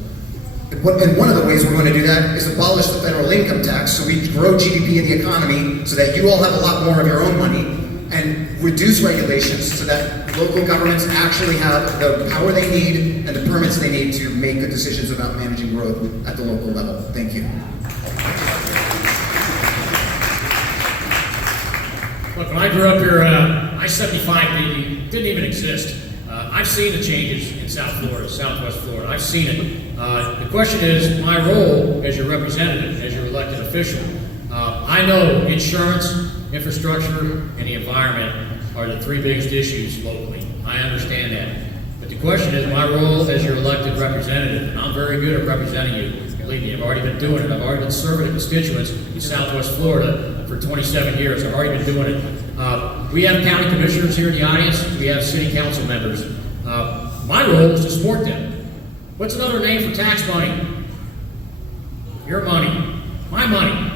And one of the ways we're going to do that is abolish the federal income tax so we grow GDP in the economy so that you all have a lot more of your own money, and reduce regulations so that local governments actually have the power they need and the permits they need to make good decisions about managing growth at the local level. Thank you. Look, when I grew up here, I-75 didn't even exist. I've seen the changes in South Florida, Southwest Florida. I've seen it. The question is, my role as your representative, as your elected official, I know insurance, infrastructure, and the environment are the three biggest issues locally. I understand that. But the question is, my role as your elected representative, and I'm very good at representing you. Believe me, I've already been doing it. I've already been serving constituents in Southwest Florida for 27 years. I've already been doing it. We have county commissioners here in the audience. We have city council members. My role is to support them. What's another name for tax money? Your money. My money.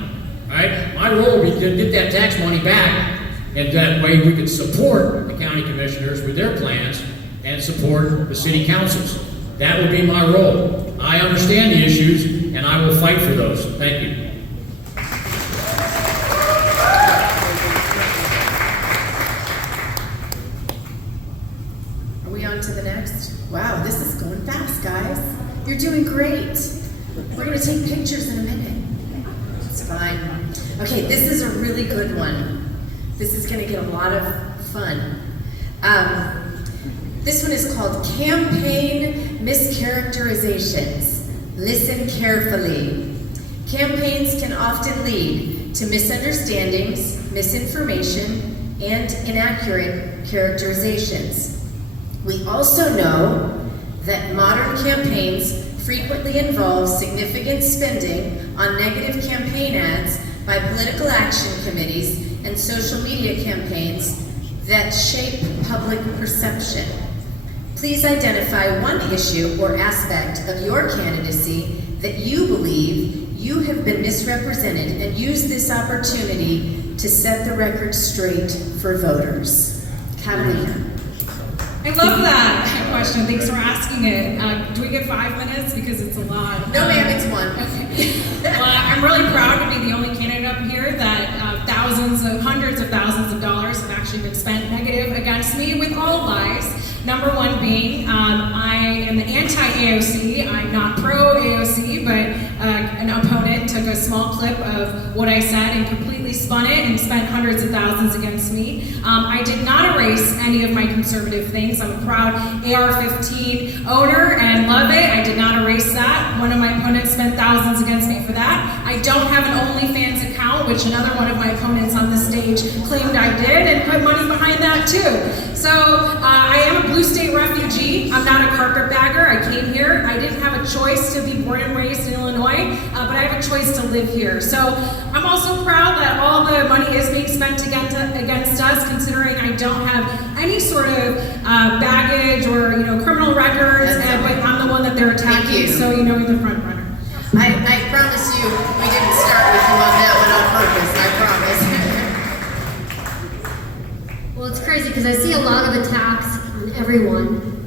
Right? My role will be to get that tax money back, and that way we can support the county commissioners with their plans and support the city councils. That would be my role. I understand the issues, and I will fight for those. Thank you. Are we on to the next? Wow, this is going fast, guys. You're doing great. We're going to take pictures in a minute. It's fine. Okay, this is a really good one. This is going to get a lot of fun. This one is called Campaign Mischaracterizations. Listen carefully. Campaigns can often lead to misunderstandings, misinformation, and inaccurate characterizations. We also know that modern campaigns frequently involve significant spending on negative campaign ads by political action committees and social media campaigns that shape public perception. Please identify one issue or aspect of your candidacy that you believe you have been misrepresented, and use this opportunity to set the record straight for voters. Catalina. I love that question. Thanks for asking it. Do we get 5 minutes? Because it's a lot. No, ma'am, it's one. Okay. Well, I'm really proud to be the only candidate up here that hundreds of thousands of dollars have actually been spent negative against me with all lies. Number one being, I am the anti-AOC. I'm not pro-AOC, but an opponent took a small clip of what I said and completely spun it and spent hundreds of thousands against me. I did not erase any of my conservative things. I'm a proud AR-15 owner and love it. I did not erase that. One of my opponents spent thousands against me for that. I don't have an OnlyFans account, which another one of my opponents on the stage claimed I did, and put money behind that too. So I am a blue state refugee. I'm not a carpetbagger. I came here. I didn't have a choice to be born and raised in Illinois, but I have a choice to live here. So I'm also proud that all the money is being spent against us, considering I don't have any sort of baggage or criminal records, but I'm the one that they're attacking. So you're the front runner. I promise you, we didn't start with you on that one on purpose. I promise. Well, it's crazy because I see a lot of attacks on everyone.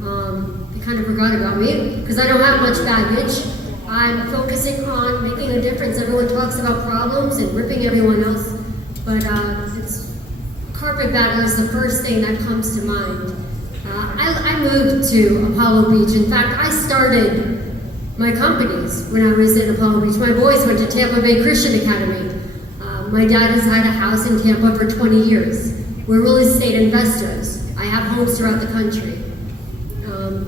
They kind of forgot about me because I don't have much baggage. I'm focusing on making a difference. Everyone talks about problems and ripping everyone else, but it's carpetbagger is the first thing that comes to mind. I moved to Apollo Beach. In fact, I started my companies when I was in Apollo Beach. My boys went to Tampa Bay Christian Academy. My dad has had a house in Tampa for 20 years. We're real estate investors. I have homes throughout the country.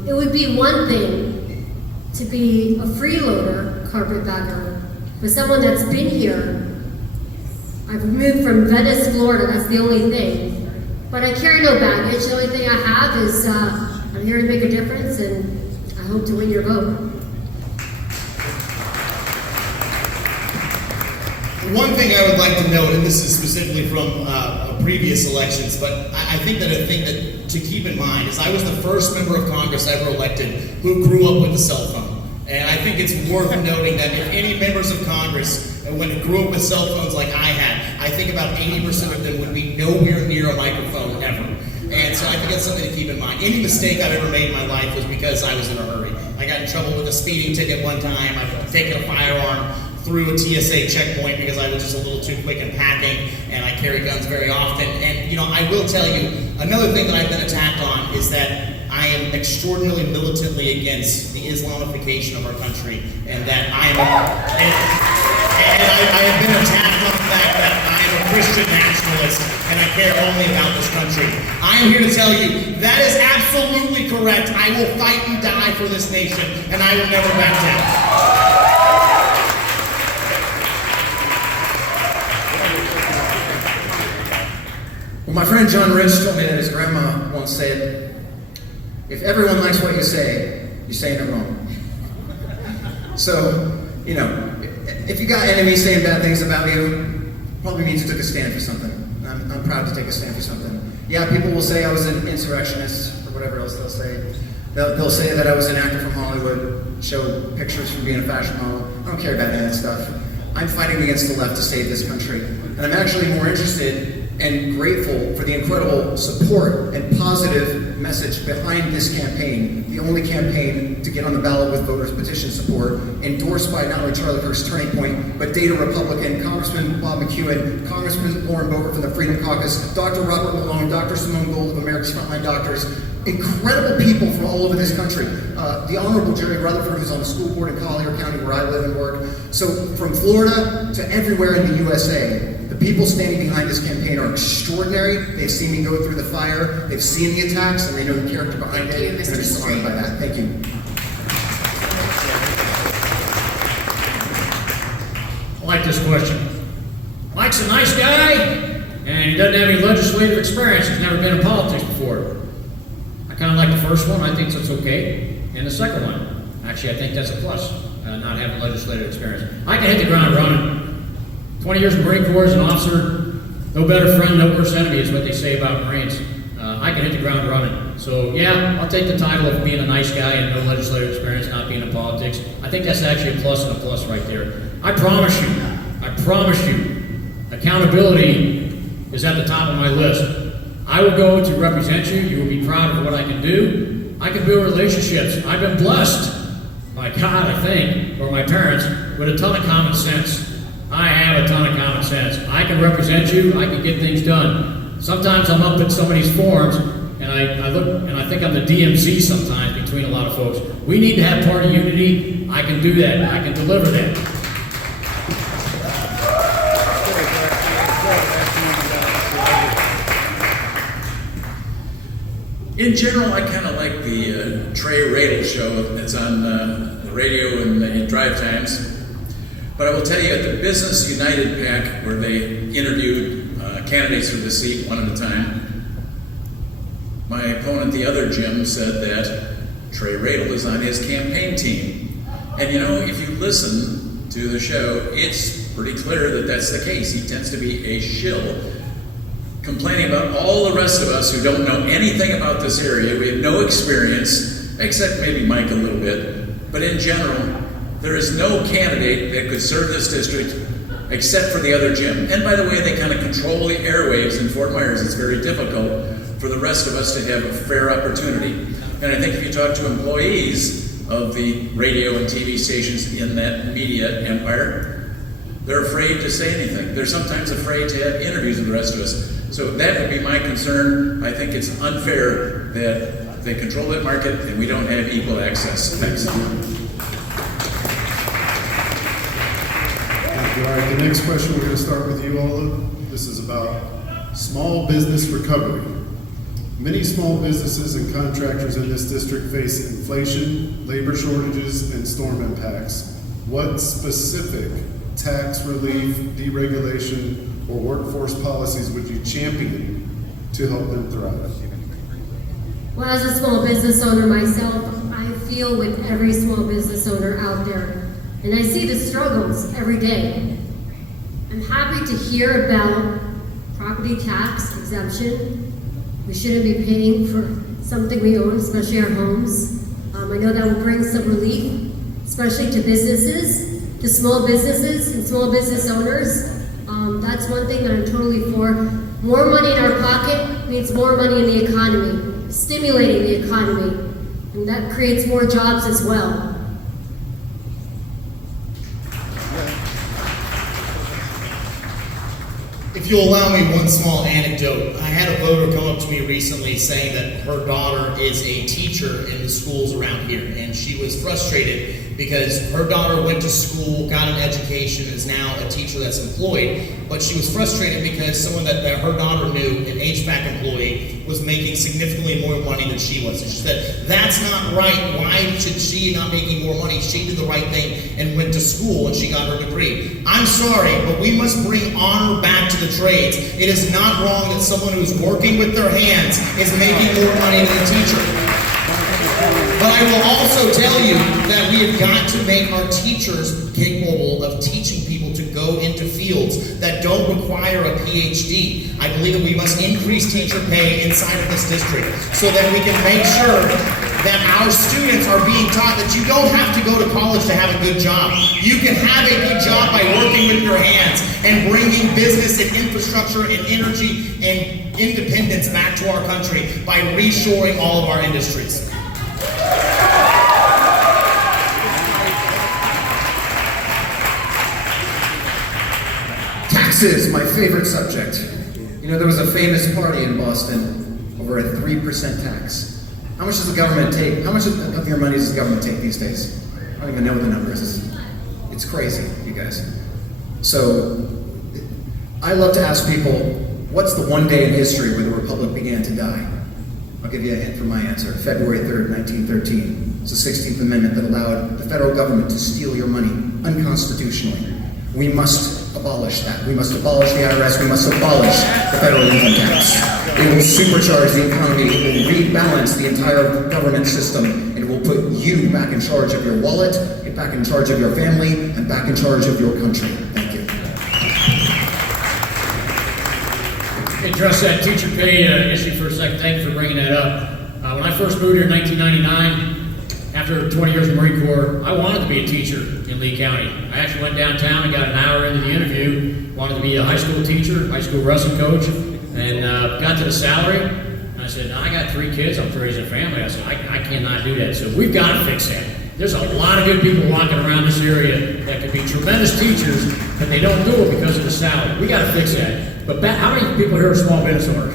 It would be one thing to be a freeloader, carpetbagger, but someone that's been here. I've moved from Venice, Florida, that's the only thing. But I carry no baggage. The only thing I have is I'm here to make a difference, and I hope to win your vote. One thing I would like to note, and this is specifically from previous elections, but I think that a thing that to keep in mind is I was the first member of Congress ever elected who grew up with a cell phone. And I think it's worth noting that if any members of Congress, when it grew up with cell phones like I had, I think about 80% of them would be nowhere near a microphone ever. And so I think that's something to keep in mind. Any mistake I've ever made in my life was because I was in a hurry. I got in trouble with a speeding ticket one time. I've taken a firearm through a TSA checkpoint because I was just a little too quick in packing, and I carry guns very often. And I will tell you, another thing that I've been attacked on is that I am extraordinarily militantly against the Islamification of our country, and that I have been attacked on the fact that I am a Christian nationalist and I care only about this country. I am here to tell you that is absolutely correct. I will fight and die for this nation, and I will never back down. Well, my friend John Rich told me that his grandma once said, if everyone likes what you say, you're saying it wrong. So, if you got enemies saying bad things about you, probably means you took a stand for something. I'm proud to take a stand for something. Yeah, people will say I was an insurrectionist, or whatever else they'll say. They'll say that I was an actor from Hollywood, show pictures from being a fashion model. I don't care about any of that stuff. I'm fighting against the left to save this country. And I'm actually more interested and grateful for the incredible support and positive message behind this campaign, the only campaign to get on the ballot with voters' petition support, endorsed by not only Charlie Kirk's Turning Point, but Data Republican, Congressman Bob McEwen, Congressman Lauren Boebert from the Freedom Caucus, Dr. Robert Malone, Dr. Simone Gold of America's Frontline Doctors, incredible people from all over this country. The Honorable Jerry Rutherford, who's on the school board in Collier County where I live and work. So from Florida to everywhere in the USA, the people standing behind this campaign are extraordinary. They've seen me go through the fire, they've seen the attacks, and they know the character behind it, and they're just honored by that. Thank you. I like this question. Mike's a nice guy, and he doesn't have any legislative experience. He's never been in politics before. I kind of like the first one. I think that's okay. And the second one, actually, I think that's a plus, not having legislative experience. I can hit the ground running. 20 years in the Marine Corps as an officer, no better friend, no worse enemy is what they say about Marines. I can hit the ground running. So yeah, I'll take the title of being a nice guy and no legislative experience, not being in politics. I think that's actually a plus and a plus right there. I promise you, accountability is at the top of my list. I will go to represent you. You will be proud of what I can do. I can build relationships. I've been blessed by God, I think, or my parents, with a ton of common sense. I have a ton of common sense. I can represent you. I can get things done. Sometimes I'm up in somebody's forums, and I look and I think I'm the DMZ sometimes between a lot of folks. We need to have party unity. I can do that. I can deliver that. In general, I kind of like the Trey Radel show that's on the radio in drive times. But I will tell you, at the Business United PAC, where they interviewed candidates for the seat one at a time, my opponent, the other Jim, said that Trey Radel is on his campaign team. And you know, if you listen to the show, it's pretty clear that that's the case. He tends to be a shill, complaining about all the rest of us who don't know anything about this area. We have no experience, except maybe Mike a little bit. But in general, there is no candidate that could serve this district except for the other Jim. And by the way, they kind of control the airwaves in Fort Myers. It's very difficult for the rest of us to have a fair opportunity. And I think if you talk to employees of the radio and TV stations in that media empire, they're afraid to say anything. They're sometimes afraid to have interviews with the rest of us. So that would be my concern. I think it's unfair that they control that market and we don't have equal access. Thanks. All right, the next question, we're going to start with you, Ola. This is about small business recovery. Many small businesses and contractors in this district face inflation, labor shortages, and storm impacts. What specific tax relief, deregulation, or workforce policies would you champion to help them thrive? Well, as a small business owner myself, I feel with every small business owner out there. And I see the struggles every day. I'm happy to hear about property tax exemption. We shouldn't be paying for something we own, especially our homes. I know that will bring some relief, especially to businesses, to small businesses and small business owners. That's one thing that I'm totally for. More money in our pocket means more money in the economy, stimulating the economy, and that creates more jobs as well. If you'll allow me one small anecdote, I had a voter come up to me recently saying that her daughter is a teacher in the schools around here, and she was frustrated because her daughter went to school, got an education, is now a teacher that's employed, but she was frustrated because someone that her daughter knew, an HVAC employee, was making significantly more money than she was. And she said, that's not right. Why should she not making more money? She did the right thing and went to school and she got her degree. I'm sorry, but we must bring honor back to the trades. It is not wrong that someone who's working with their hands is making more money than a teacher. But I will also tell you that we have got to make our teachers capable of teaching people to go into fields that don't require a PhD. I believe that we must increase teacher pay inside of this district so that we can make sure that our students are being taught that you don't have to go to college to have a good job. You can have a good job by working with your hands and bringing business and infrastructure and energy and independence back to our country by reshoring all of our industries. Taxes, my favorite subject. You know, there was a famous party in Boston over a 3% tax. How much does the government take? How much of your money does the government take these days? I don't even know what the number is. It's crazy, you guys. So, I love to ask people, what's the one day in history where the Republic began to die? I'll give you a hint for my answer. February 3rd, 1913. It's the 16th Amendment that allowed the federal government to steal your money unconstitutionally. We must abolish that. We must abolish the IRS. We must abolish the federal income tax. It will supercharge the economy. It will rebalance the entire government system. And it will put you back in charge of your wallet, get back in charge of your family, and back in charge of your country. Thank you. Address that teacher pay issue for a second. Thank you for bringing that up. When I first moved here in 1999, after 20 years in the Marine Corps, I wanted to be a teacher in Lee County. I actually went downtown and got an hour into the interview. Wanted to be a high school teacher, high school wrestling coach. And got to the salary, and I said, I got 3 kids, I'm raising a family. I said, I cannot do that. So we've got to fix that. There's a lot of good people walking around this area that could be tremendous teachers, but they don't do it because of the salary. We got to fix that. But how many people here are small business owners?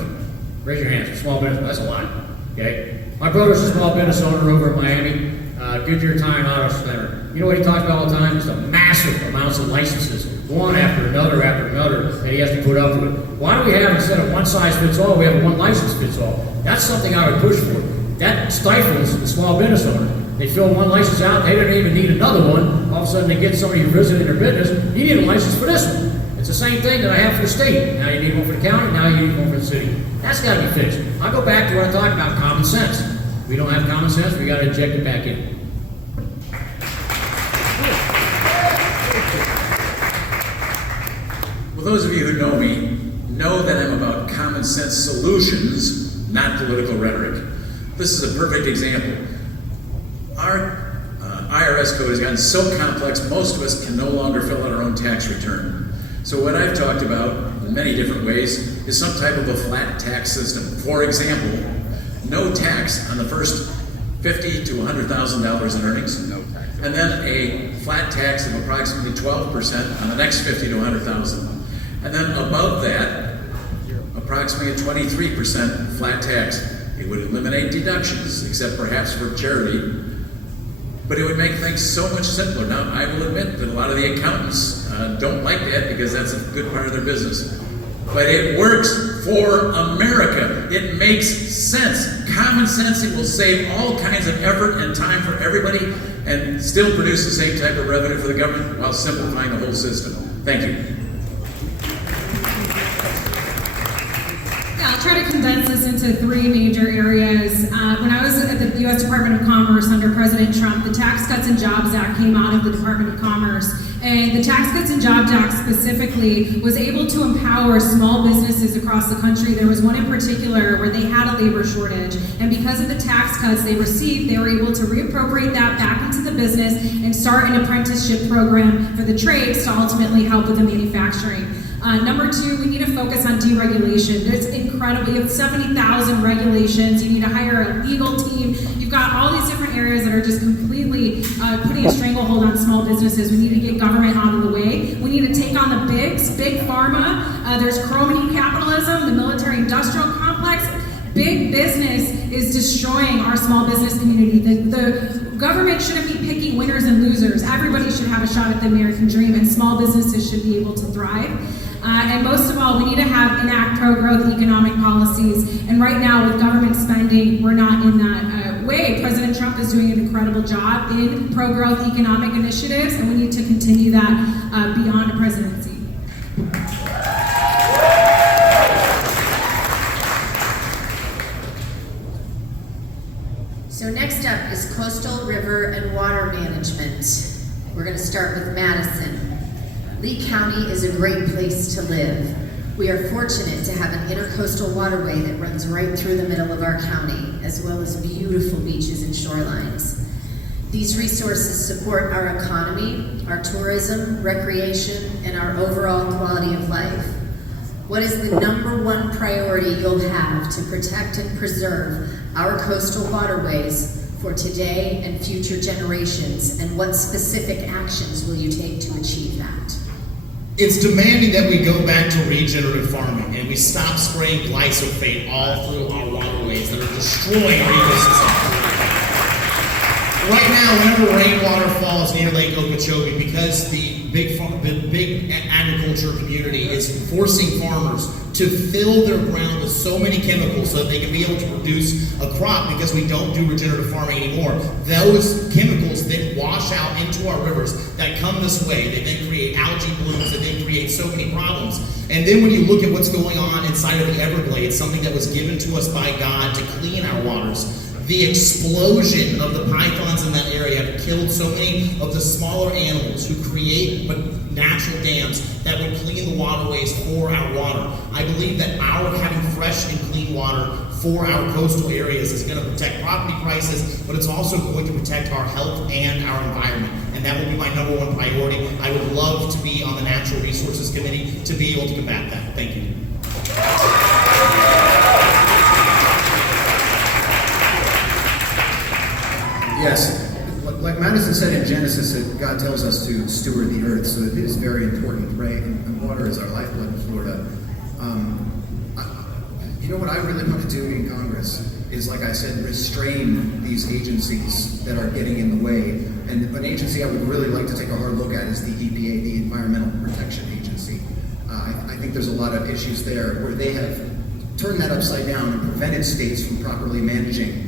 Raise your hands. Small business, that's a lot. Okay. My brother's a small business owner over in Miami, Goodyear Tire and Auto Center. You know what he talks about all the time? Just the massive amounts of licenses, one after another, that he has to put up with. Why do we have, instead of one size fits all, we have one license fits all? That's something I would push for. That stifles the small business owner. They fill one license out, they don't even need another one. All of a sudden they get somebody who visited their business, you need a license for this one. It's the same thing that I have for the state. Now you need one for the county, now you need one for the city. That's got to be fixed. I go back to what I talked about, common sense. We don't have common sense, we got to inject it back in. Well, those of you who know me know that I'm about common sense solutions, not political rhetoric. This is a perfect example. Our IRS code has gotten so complex, most of us can no longer fill out our own tax return. So what I've talked about in many different ways is some type of a flat tax system. For example, no tax on the first $50,000 to $100,000 in earnings, and then a flat tax of approximately 12% on the next $50,000 to $100,000, and then above that, approximately a 23% flat tax. It would eliminate deductions, except perhaps for charity, but it would make things so much simpler. Now, I will admit that a lot of the accountants don't like that because that's a good part of their business. But it works for America. It makes sense. Common sense. It will save all kinds of effort and time for everybody and still produce the same type of revenue for the government while simplifying the whole system. Thank you. Yeah, I'll try to condense this into 3 major areas. When I was at the U.S. Department of Commerce under President Trump, the Tax Cuts and Jobs Act came out of the Department of Commerce. And the Tax Cuts and Jobs Act specifically was able to empower small businesses across the country. There was one in particular where they had a labor shortage. And because of the tax cuts they received, they were able to reappropriate that back into the business and start an apprenticeship program for the trades to ultimately help with the manufacturing. Number 2, we need to focus on deregulation. It's incredible. You have 70,000 regulations. You need to hire a legal team. You've got all these different areas that are just completely putting a stranglehold on small businesses. We need to get government out of the way. We need to take on the bigs, big pharma. There's crony capitalism, the military-industrial complex. Big business is destroying our small business community. The government shouldn't be picking winners and losers. Everybody should have a shot at the American dream, and small businesses should be able to thrive. And most of all, we need to enact pro-growth economic policies. And right now, with government spending, we're not in that way. President Trump is doing an incredible job in pro-growth economic initiatives, and we need to continue that beyond a presidency. So next up is coastal, river, and water management. We're going to start with Madison. Lee County is a great place to live. We are fortunate to have an intercoastal waterway that runs right through the middle of our county, as well as beautiful beaches and shorelines. These resources support our economy, our tourism, recreation, and our overall quality of life. What is the #1 priority you'll have to protect and preserve our coastal waterways for today and future generations, and what specific actions will you take to achieve that? It's demanding that we go back to regenerative farming and we stop spraying glyphosate all through our waterways that are destroying our ecosystem. Right now, whenever rainwater falls near Lake Okeechobee, because the big agriculture community is forcing farmers to fill their ground with so many chemicals so that they can be able to produce a crop, because we don't do regenerative farming anymore. Those chemicals then wash out into our rivers that come this way. They then create algae blooms, and they create so many problems. And then when you look at what's going on inside of the Everglades, something that was given to us by God to clean our waters, the explosion of the pythons in that area have killed so many of the smaller animals who create natural dams that would clean the waterways for our water. I believe that our having fresh and clean water for our coastal areas is going to protect property prices, but it's also going to protect our health and our environment. And that will be my #1 priority. I would love to be on the Natural Resources Committee to be able to combat that. Thank you. Yes. Like Madison said in Genesis, that God tells us to steward the earth, so it is very important, right? And water is our lifeblood in Florida. You know what I really want to do in Congress is, like I said, restrain these agencies that are getting in the way. And an agency I would really like to take a hard look at is the EPA, the Environmental Protection Agency. I think there's a lot of issues there where they have turned that upside down and prevented states from properly managing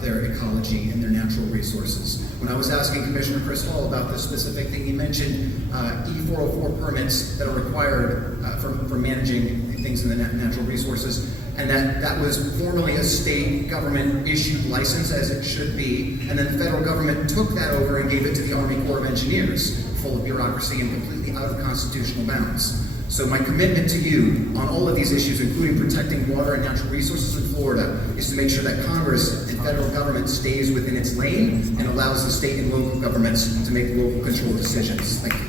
their ecology and their natural resources. When I was asking Commissioner Chris Hall about this specific thing, he mentioned E404 permits that are required for managing things in the natural resources, and that was formerly a state government issued license, as it should be, and then the federal government took that over and gave it to the Army Corps of Engineers, full of bureaucracy and completely out of constitutional bounds. So my commitment to you on all of these issues, including protecting water and natural resources in Florida, is to make sure that Congress and federal government stays within its lane and allows the state and local governments to make local control decisions. Thank you.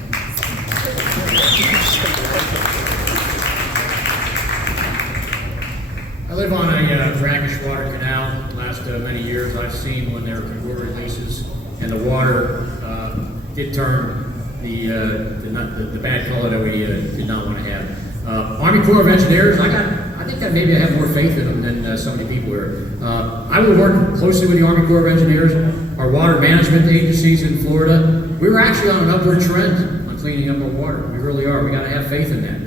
I live on a brackish water canal. Last many years I've seen when there were releases and the water did turn the bad color that we did not want to have. Army Corps of Engineers, I think that maybe I have more faith in them than so many people here. I will work closely with the Army Corps of Engineers, our water management agencies in Florida. We're actually on an upward trend on cleaning up our water. We really are. We got to have faith in that.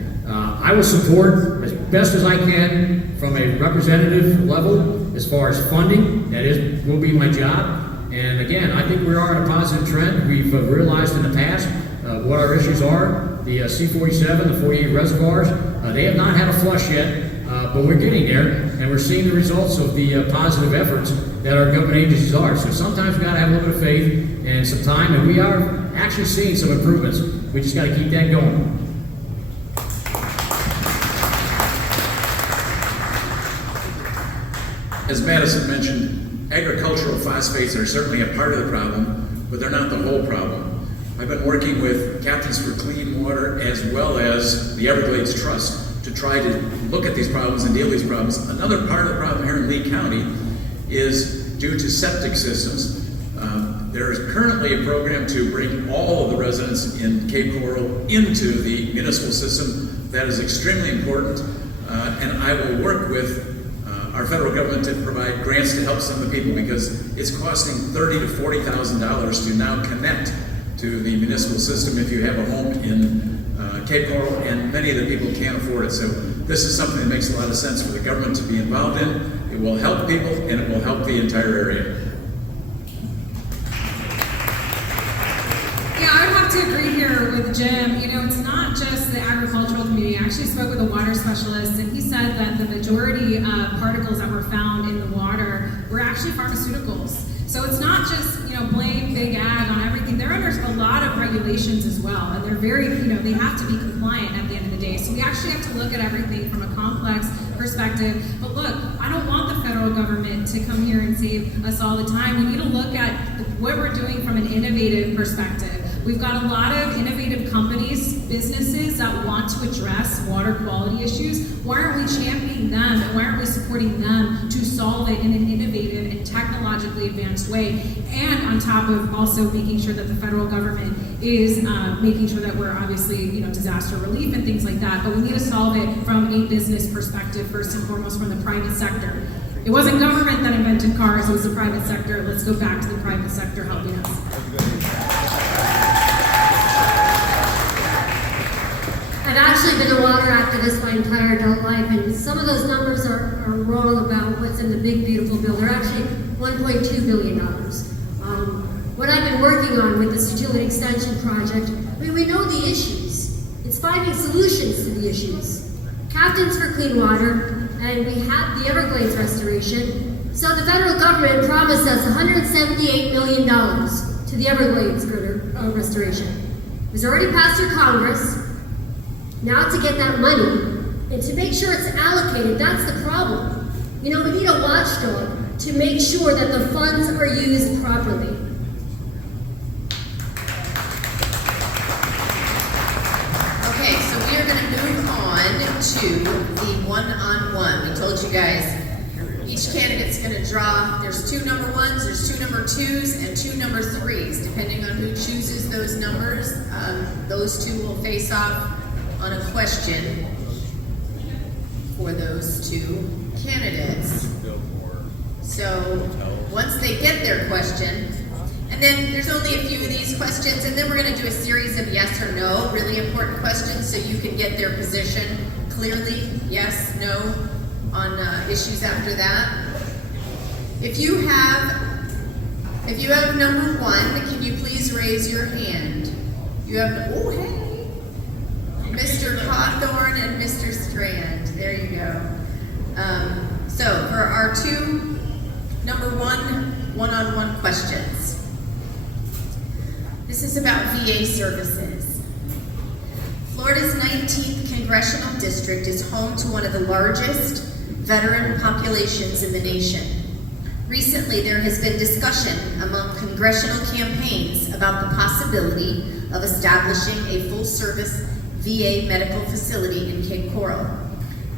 I will support as best as I can from a representative level as far as funding. That will be my job. And again, I think we are on a positive trend. We've realized in the past what our issues are. The C-47, the 48 reservoirs, they have not had a flush yet, but we're getting there, and we're seeing the results of the positive efforts that our government agencies are. So sometimes we got to have a little bit of faith and some time, and we are actually seeing some improvements. We just got to keep that going. As Madison mentioned, agricultural phosphates are certainly a part of the problem, but they're not the whole problem. I've been working with Captains for Clean Water as well as the Everglades Trust to try to look at these problems and deal with these problems. Another part of the problem here in Lee County is due to septic systems. There is currently a program to bring all of the residents in Cape Coral into the municipal system. That is extremely important, and I will work with our federal government to provide grants to help some of the people, because it's costing $30,000 to $40,000 to now connect to the municipal system if you have a home in Cape Coral, and many of the people can't afford it. So this is something that makes a lot of sense for the government to be involved in. It will help people, and it will help the entire area. Yeah, I would have to agree here with Jim. You know, it's not just the agricultural community. I actually spoke with a water specialist, and he said that the majority of particles that were found in the water were actually pharmaceuticals. So it's not just, blame big ag on everything. They're under a lot of regulations as well, and they're very, they have to be compliant at the end of the day. So we actually have to look at everything from a complex perspective. But look, I don't want the federal government to come here and save us all the time. We need to look at what we're doing from an innovative perspective. We've got a lot of innovative companies, businesses that want to address water quality issues. Why aren't we championing them, and why aren't we supporting them to solve it in an innovative and technologically advanced way? And on top of also making sure that the federal government is making sure that we're obviously, disaster relief and things like that. But we need to solve it from a business perspective, first and foremost from the private sector. It wasn't government that invented cars, it was the private sector. Let's go back to the private sector helping us. I've actually been a water activist my entire adult life, and some of those numbers are wrong about what's in the big, beautiful bill. They're actually $1.2 billion. What I've been working on with the Situate Extension Project, we know the issues. It's finding solutions to the issues. Captains for Clean Water, and we have the Everglades restoration. So the federal government promised us $178 million to the Everglades restoration. It was already passed through Congress. Now to get that money and to make sure it's allocated, that's the problem. We need a watchdog to make sure that the funds are used properly. Okay, so we are going to move on to the one-on-one. We told you guys Each candidate's going to draw, there's 2 number 1s, there's 2 number 2s, and 2 number 3s. Depending on who chooses those numbers, those 2 will face off on a question for those 2 candidates. So once they get their question, and then there's only a few of these questions, and then we're going to do a series of yes or no, really important questions, so you can get their position clearly, yes, no, on issues after that. If you have number 1, can you please raise your hand? You have, oh hey, Mr. Cawthorn and Mr. Strand. There you go. So for our 2 number 1 one-on-one questions. This is about VA services. Florida's 19th Congressional District is home to one of the largest veteran populations in the nation. Recently, there has been discussion among congressional campaigns about the possibility of establishing a full-service VA medical facility in Cape Coral.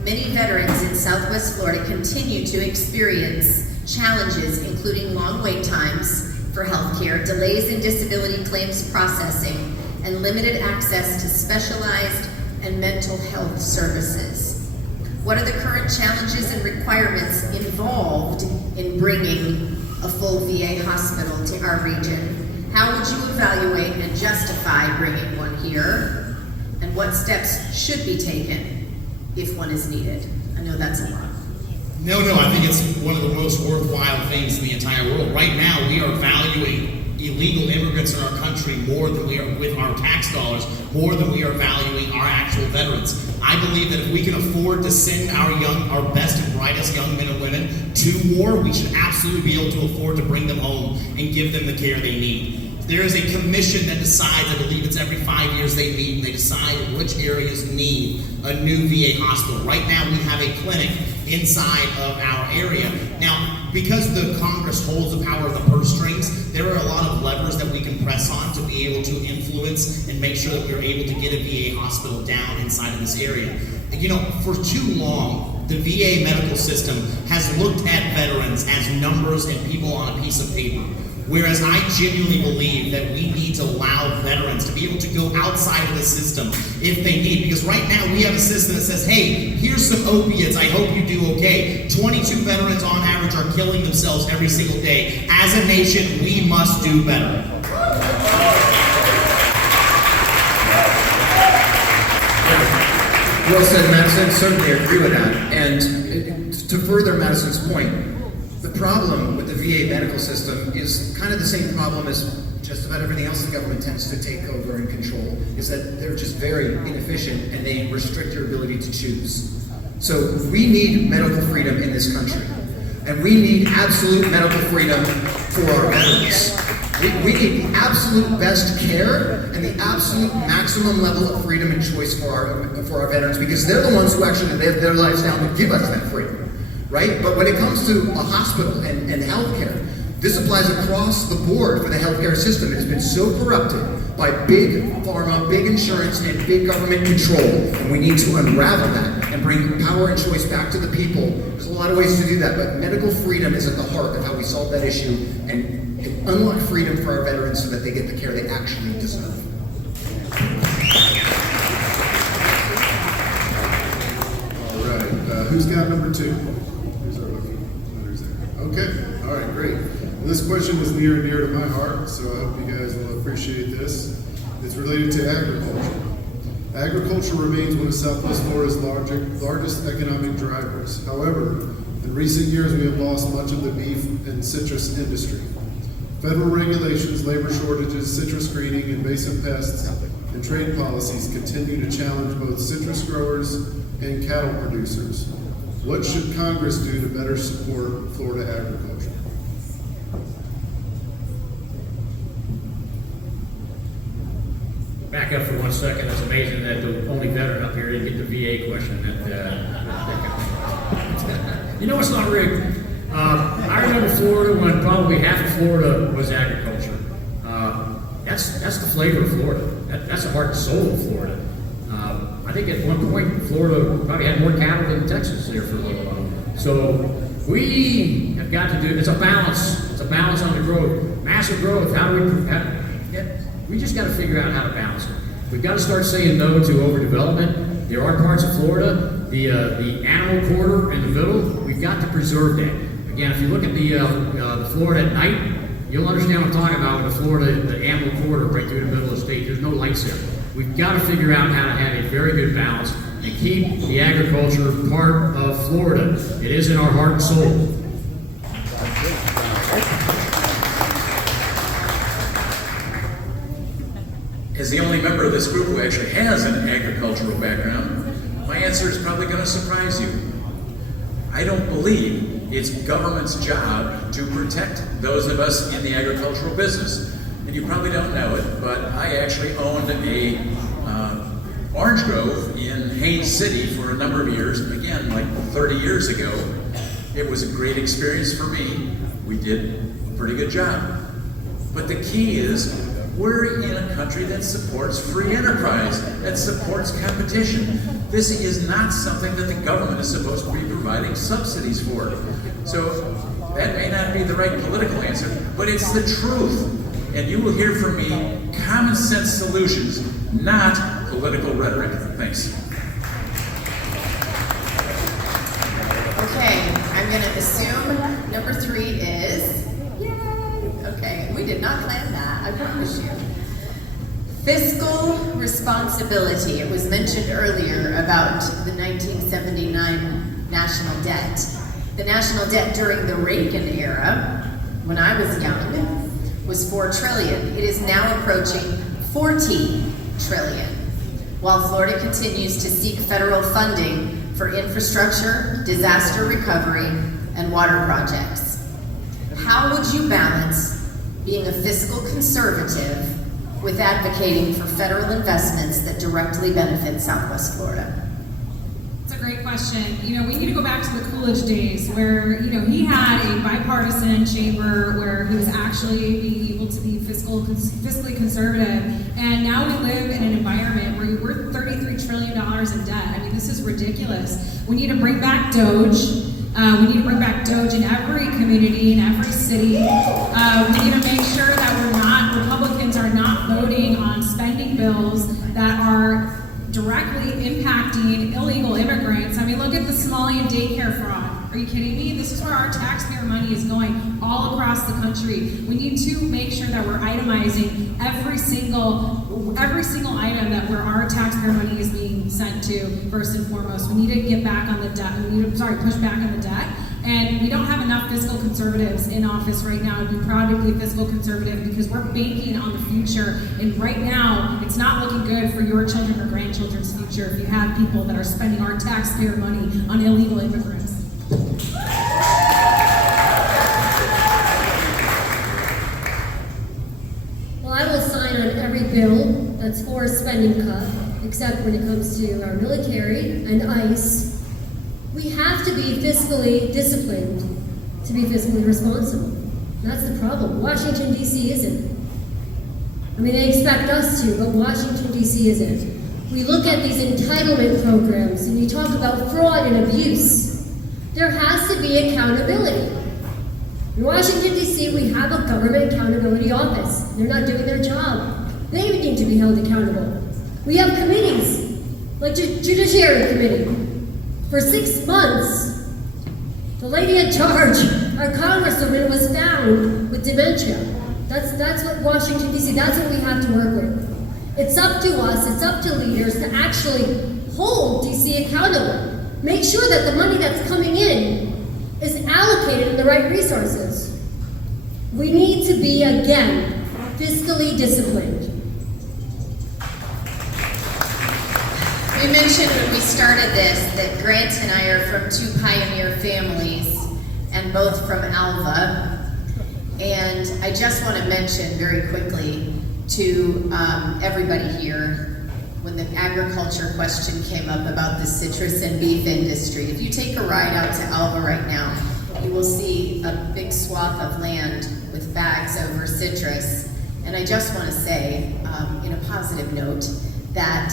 Many veterans in Southwest Florida continue to experience challenges, including long wait times for health care, delays in disability claims processing, and limited access to specialized and mental health services. What are the current challenges and requirements involved in bringing a full VA hospital to our region? How would you evaluate and justify bringing one here? And what steps should be taken if one is needed? I know that's a lot. No, I think it's one of the most worthwhile things in the entire world. Right now, we are valuing illegal immigrants in our country more than we are, with our tax dollars, more than we are valuing our actual veterans. I believe that if we can afford to send our best and brightest young men and women to war, we should absolutely be able to afford to bring them home and give them the care they need. There is a commission that decides, I believe it's every 5 years they meet, and they decide which areas need a new VA hospital. Right now we have a clinic inside of our area. Now, because the Congress holds the power of the purse strings, there are a lot of levers that we can press on to be able to influence and make sure that we're able to get a VA hospital down inside of this area. You know, for too long, the VA medical system has looked at veterans as numbers and people on a piece of paper. Whereas I genuinely believe that we need to allow veterans to be able to go outside of the system if they need. Because right now we have a system that says, hey, here's some opiates, I hope you do okay. 22 veterans on average are killing themselves every single day. As a nation, we must do better. Well said, Madison. Certainly agree with that. And to further Madison's point, the problem with the VA medical system is kind of the same problem as just about everything else the government tends to take over and control, is that they're just very inefficient and they restrict your ability to choose. So we need medical freedom in this country. And we need absolute medical freedom for our veterans. We need the absolute best care and the absolute maximum level of freedom and choice for our veterans, because they're the ones who actually live their lives down to give us that freedom. Right? But when it comes to a hospital and healthcare, this applies across the board for the healthcare system. It has been so corrupted by big pharma, big insurance, and big government control. And we need to unravel that and bring power and choice back to the people. There's a lot of ways to do that, but medical freedom is at the heart of how we solve that issue and unlock freedom for our veterans so that they get the care they actually deserve. All right, who's got number 2? Who's our lucky winners there? Okay, all right, great. Well, this question is near and dear to my heart, so I hope you guys will appreciate this. It's related to agriculture. Agriculture remains one of Southwest Florida's largest economic drivers. However, in recent years, we have lost much of the beef and citrus industry. Federal regulations, labor shortages, citrus greening, invasive pests, and trade policies continue to challenge both citrus growers and cattle producers. What should Congress do to better support Florida agriculture? Back up for 1 second. It's amazing that the only veteran up here didn't get the VA question. You know, it's not rigged. I remember Florida when probably half of Florida was agriculture. That's the flavor of Florida. That's the heart and soul of Florida. I think at one point Florida probably had more cattle than Texas there for a little while. So we have got to do, it's a balance on the growth. Massive growth, we just got to figure out how to balance it. We've got to start saying no to overdevelopment. There are parts of Florida, the animal corridor in the middle, we've got to preserve that. Again, if you look at the Florida at night, you'll understand what I'm talking about with the animal corridor right through the middle of the state. There's no lights there. We've got to figure out how to have a very good balance and keep the agriculture part of Florida. It is in our heart and soul. As the only member of this group who actually has an agricultural background, my answer is probably going to surprise you. I don't believe it's government's job to protect those of us in the agricultural business. And you probably don't know it, but I actually owned a orange grove in Haines City for a number of years, again, like 30 years ago. It was a great experience for me. We did a pretty good job. But the key is, we're in a country that supports free enterprise, that supports competition. This is not something that the government is supposed to be providing subsidies for. So that may not be the right political answer, but it's the truth. And you will hear from me common sense solutions, not political rhetoric. Thanks. Okay, I'm going to assume number 3 is, yay! Okay, we did not plan that, I promise you. Fiscal responsibility. It was mentioned earlier about the 1979 national debt. The national debt during the Reagan era, when I was young, was $4 trillion. It is now approaching $40 trillion, while Florida continues to seek federal funding for infrastructure, disaster recovery, and water projects. How would you balance being a fiscal conservative with advocating for federal investments that directly benefit Southwest Florida? It's a great question. You know, we need to go back to the Coolidge days where, you know, he had a bipartisan chamber where he was actually being able to be fiscally conservative. And now we live in an environment where we're $33 trillion in debt. I mean, this is ridiculous. We need to bring back DOGE. We need to bring back DOGE in every community, in every city. We need to make sure that Republicans are not voting on spending bills that are directly impacting illegal immigrants. I mean, look at the Somalian daycare fraud. Are you kidding me? This is where our taxpayer money is going all across the country. We need to make sure that we're itemizing every single item that where our taxpayer money is being sent to, first and foremost. We need to get back on the debt. Push back on the debt. And we don't have enough fiscal conservatives in office right now to be proud to be a fiscal conservative because we're banking on the future. And right now, it's not looking good for your children or grandchildren's future if you have people that are spending our taxpayer money on illegal immigrants. Well, I will sign on every bill that's for a spending cut, except when it comes to our military and ICE. We have to be fiscally disciplined to be fiscally responsible. That's the problem. Washington, D.C. isn't. I mean, they expect us to, but Washington, D.C. isn't. We look at these entitlement programs, and you talk about fraud and abuse. There has to be accountability. In Washington, D.C., we have a government accountability office. They're not doing their job. They need to be held accountable. We have committees, like Judiciary Committee. For 6 months, the lady in charge, our congresswoman, was found with dementia. That's what Washington, D.C., that's what we have to work with. It's up to us, it's up to leaders to actually hold D.C. accountable. Make sure that the money that's coming in is allocated in the right resources. We need to be, again, fiscally disciplined. We mentioned when we started this that Grant and I are from 2 pioneer families and both from Alva. And I just want to mention very quickly to everybody here, when the agriculture question came up about the citrus and beef industry, if you take a ride out to Alva right now, you will see a big swath of land with bags over citrus. And I just want to say, in a positive note, that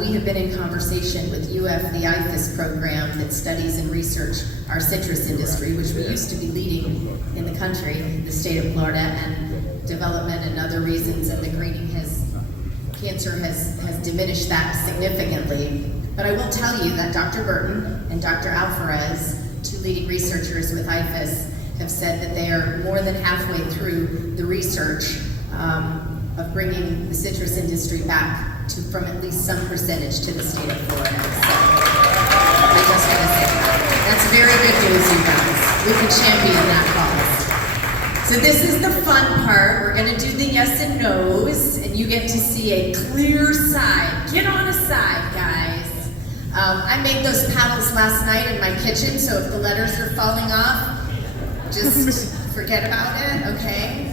we have been in conversation with UF, the IFAS program that studies and research our citrus industry, which we used to be leading in the country, the state of Florida, and development and other reasons, and the greening cancer has diminished that significantly. But I will tell you that Dr. Burton and Dr. Alvarez, two leading researchers with IFAS, have said that they are more than halfway through the research of bringing the citrus industry back from at least some percentage to the state of Florida. So I just want to say that. That's very good news, you guys. We can champion that cause. So this is the fun part. We're going to do the yes and no's, and you get to see a clear side. Get on a side, guys. I made those paddles last night in my kitchen, so if the letters are falling off, just forget about it, okay?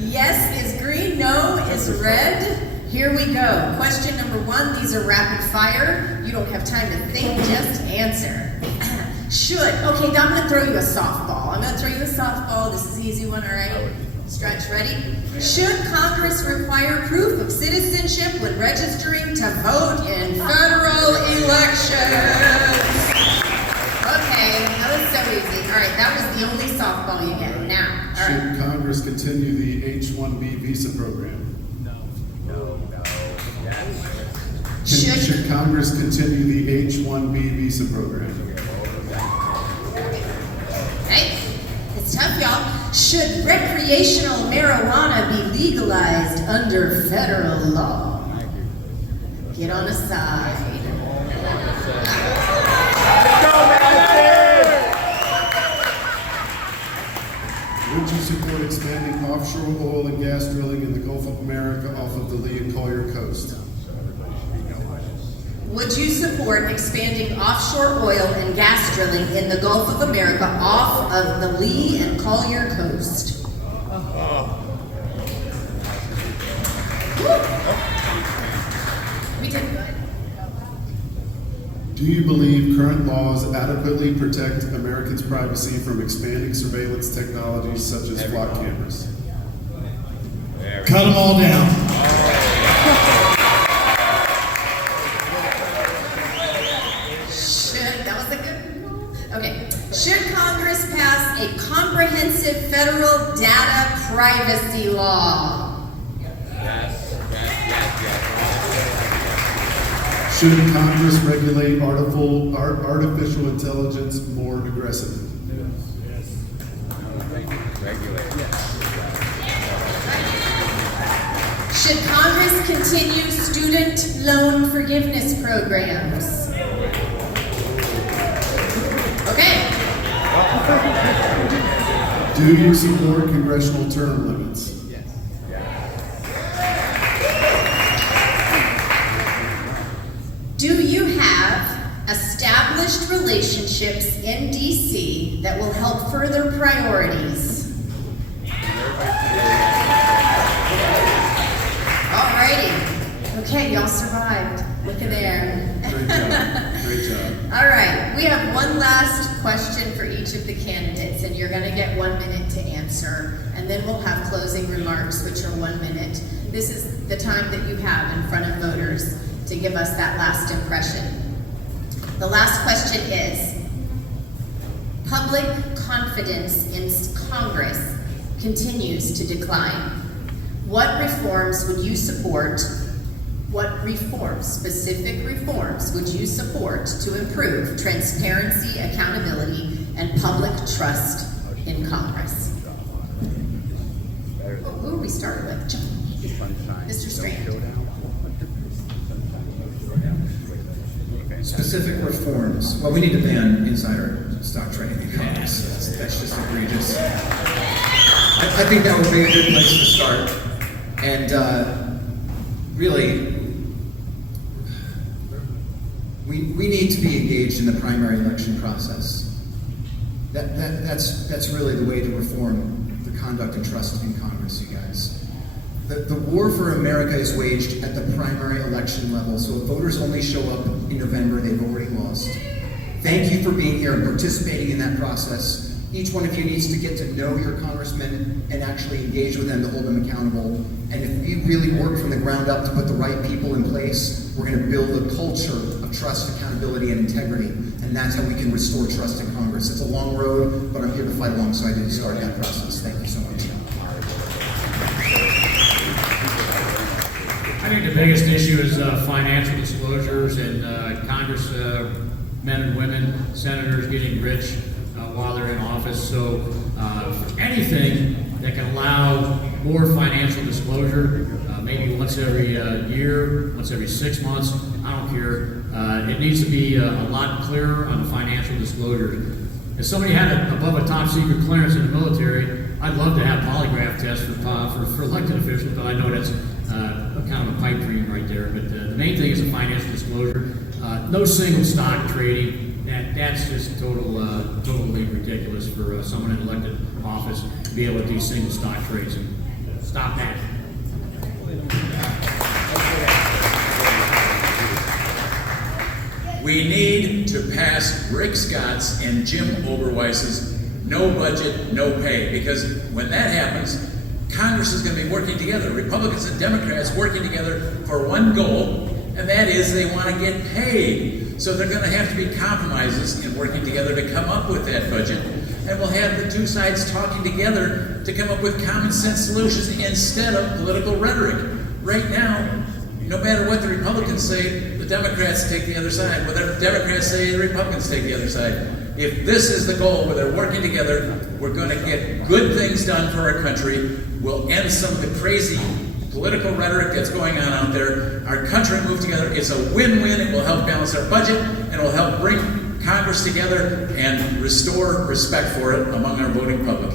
Yes is green, no is red. Here we go. Question number 1, these are rapid fire. You don't have time to think, just answer. Okay, now I'm gonna throw you a softball. This is an easy one, all right? Stretch, ready? Should Congress require proof of citizenship when registering to vote in federal elections? Okay, that was so easy. All right, that was the only softball you get. Now, all right. Should Congress continue the H-1B visa program? Should Congress continue the H-1B visa program? Okay, it's tough, y'all. Should recreational marijuana be legalized under federal law? Get on the side. Would you support expanding offshore oil and gas drilling in the Gulf of America off of the Lee and Collier coast? Would you support expanding offshore oil and gas drilling in the Gulf of America off of the Lee and Collier coast? We did good. Do you believe current laws adequately protect Americans' privacy from expanding surveillance technologies such as flock cameras? Cut them all down. Should Congress pass a comprehensive federal data privacy law? Yes. Should Congress regulate artificial intelligence more aggressively? Should Congress continue student loan forgiveness programs? Okay. Do you support congressional term limits? Yes. Do you have established relationships in DC that will help further priorities? Alrighty. Okay, y'all survived. Look at there. Great job. Great job. All right, we have one last question for each of the candidates, and you're going to get 1 minute to answer, and then we'll have closing remarks, which are 1 minute. This is the time that you have in front of voters to give us that last impression. The last question is, public confidence in Congress continues to decline. What reforms would you support? What reforms, specific reforms, would you support to improve transparency, accountability, and public trust in Congress? Who are we starting with? Mr. Strand. Specific reforms. Well, we need to ban insider stock trading in Congress. That's just egregious. I think that would be a good place to start. And really, we need to be engaged in the primary election process. That's really the way to reform the conduct and trust in Congress, you guys. The war for America is waged at the primary election level, so if voters only show up in November, they've already lost. Thank you for being here and participating in that process. Each one of you needs to get to know your congressman and actually engage with them to hold them accountable. And if we really work from the ground up to put the right people in place, we're going to build a culture of trust, accountability, and integrity. And that's how we can restore trust in Congress. It's a long road, but I'm here to fight alongside you to start that process. Thank you so much. I think the biggest issue is financial disclosures and Congress men and women, senators getting rich while they're in office. So anything that can allow more financial disclosure, maybe once every year, once every 6 months, I don't care. It needs to be a lot clearer on the financial disclosure. If somebody had above a top secret clearance in the military, I'd love to have polygraph tests for elected officials, but I know that's kind of a pipe dream right there. But the main thing is the financial disclosure. No single stock trading. That's just totally ridiculous for someone in elected office to be able to do single stock trades. And stop that. We need to pass Rick Scott's and Jim Oberweis's no budget, no pay, because when that happens, Congress is going to be working together, Republicans and Democrats working together for one goal, and that is they want to get paid. So they're going to have to be compromises in working together to come up with that budget. And we'll have the two sides talking together to come up with common sense solutions instead of political rhetoric. Right now, no matter what the Republicans say, the Democrats take the other side. Whatever the Democrats say, the Republicans take the other side. If this is the goal where they're working together, we're going to get good things done for our country. We'll end some of the crazy political rhetoric that's going on out there. Our country will move together. It's a win-win. It will help balance our budget, and it will help bring Congress together and restore respect for it among our voting public.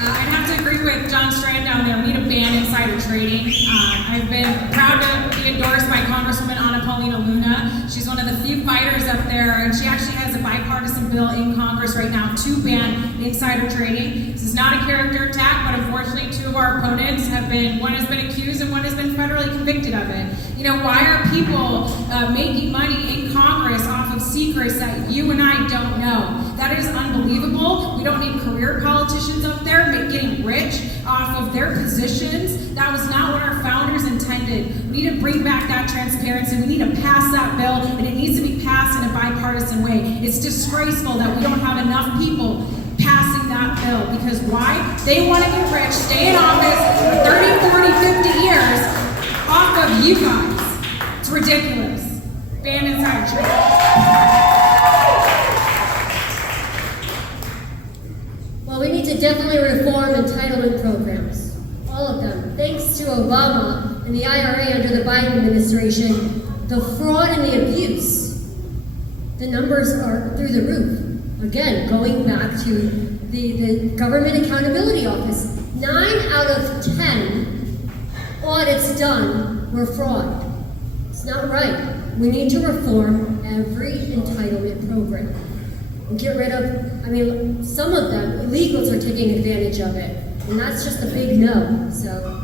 I'd have to agree with John Strand down there. We need to ban insider trading. I've been proud to be endorsed by Congresswoman Paulina Luna. She's one of the few fighters up there, and she actually has a bipartisan bill in Congress right now to ban insider trading. This is not a character attack, but unfortunately two of our opponents one has been accused and one has been federally convicted of it. You know, why are people making money in Congress off of secrets that you and I don't know? That is unbelievable. We don't need career politicians up there getting rich off of their positions. That was not what our founders intended. We need to bring back that transparency. We need to pass that bill, and it needs to be passed in a bipartisan way. It's disgraceful that we don't have enough people passing that bill, because why? They want to get rich, stay in office for 30, 40, 50 years off of you guys. It's ridiculous. Ban insider trading. Well, we need to definitely reform entitlement programs. All of them. Thanks to Obama and the IRA under the Biden administration, the fraud and the abuse, the numbers are through the roof. Again, going back to the Government Accountability Office, 9 out of 10 audits done were fraud. It's not right. We need to reform every entitlement program and get rid of, some of them, illegals are taking advantage of it. And that's just a big no, so.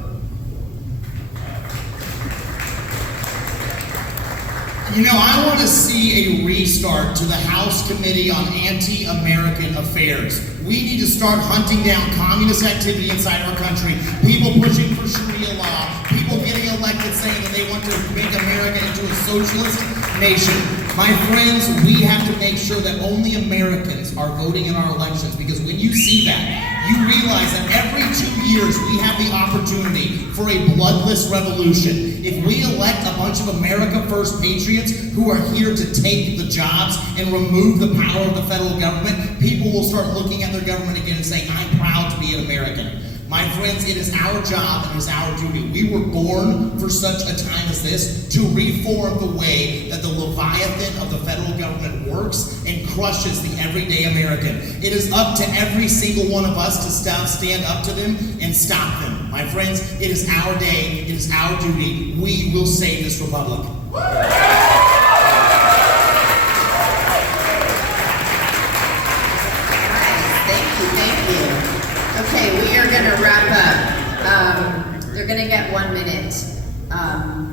You know, I want to see a restart to the House Committee on Anti-American Affairs. We need to start hunting down communist activity inside our country, people pushing for Sharia law, people getting elected saying that they want to make America into a socialist nation. My friends, we have to make sure that only Americans are voting in our elections, because when you see that, you realize that every 2 years we have the opportunity for a bloodless revolution. If we elect a bunch of America First patriots who are here to take the jobs and remove the power of the federal government, people will start looking at their government again and saying, I'm proud to be an American. My friends, it is our job and it is our duty. We were born for such a time as this to reform the way that the Leviathan of the federal government works and crushes the everyday American. It is up to every single one of us to stand up to them and stop them. My friends, it is our day, it is our duty. We will save this republic. Thank you. Okay, we are going to wrap up. They're going to get 1 minute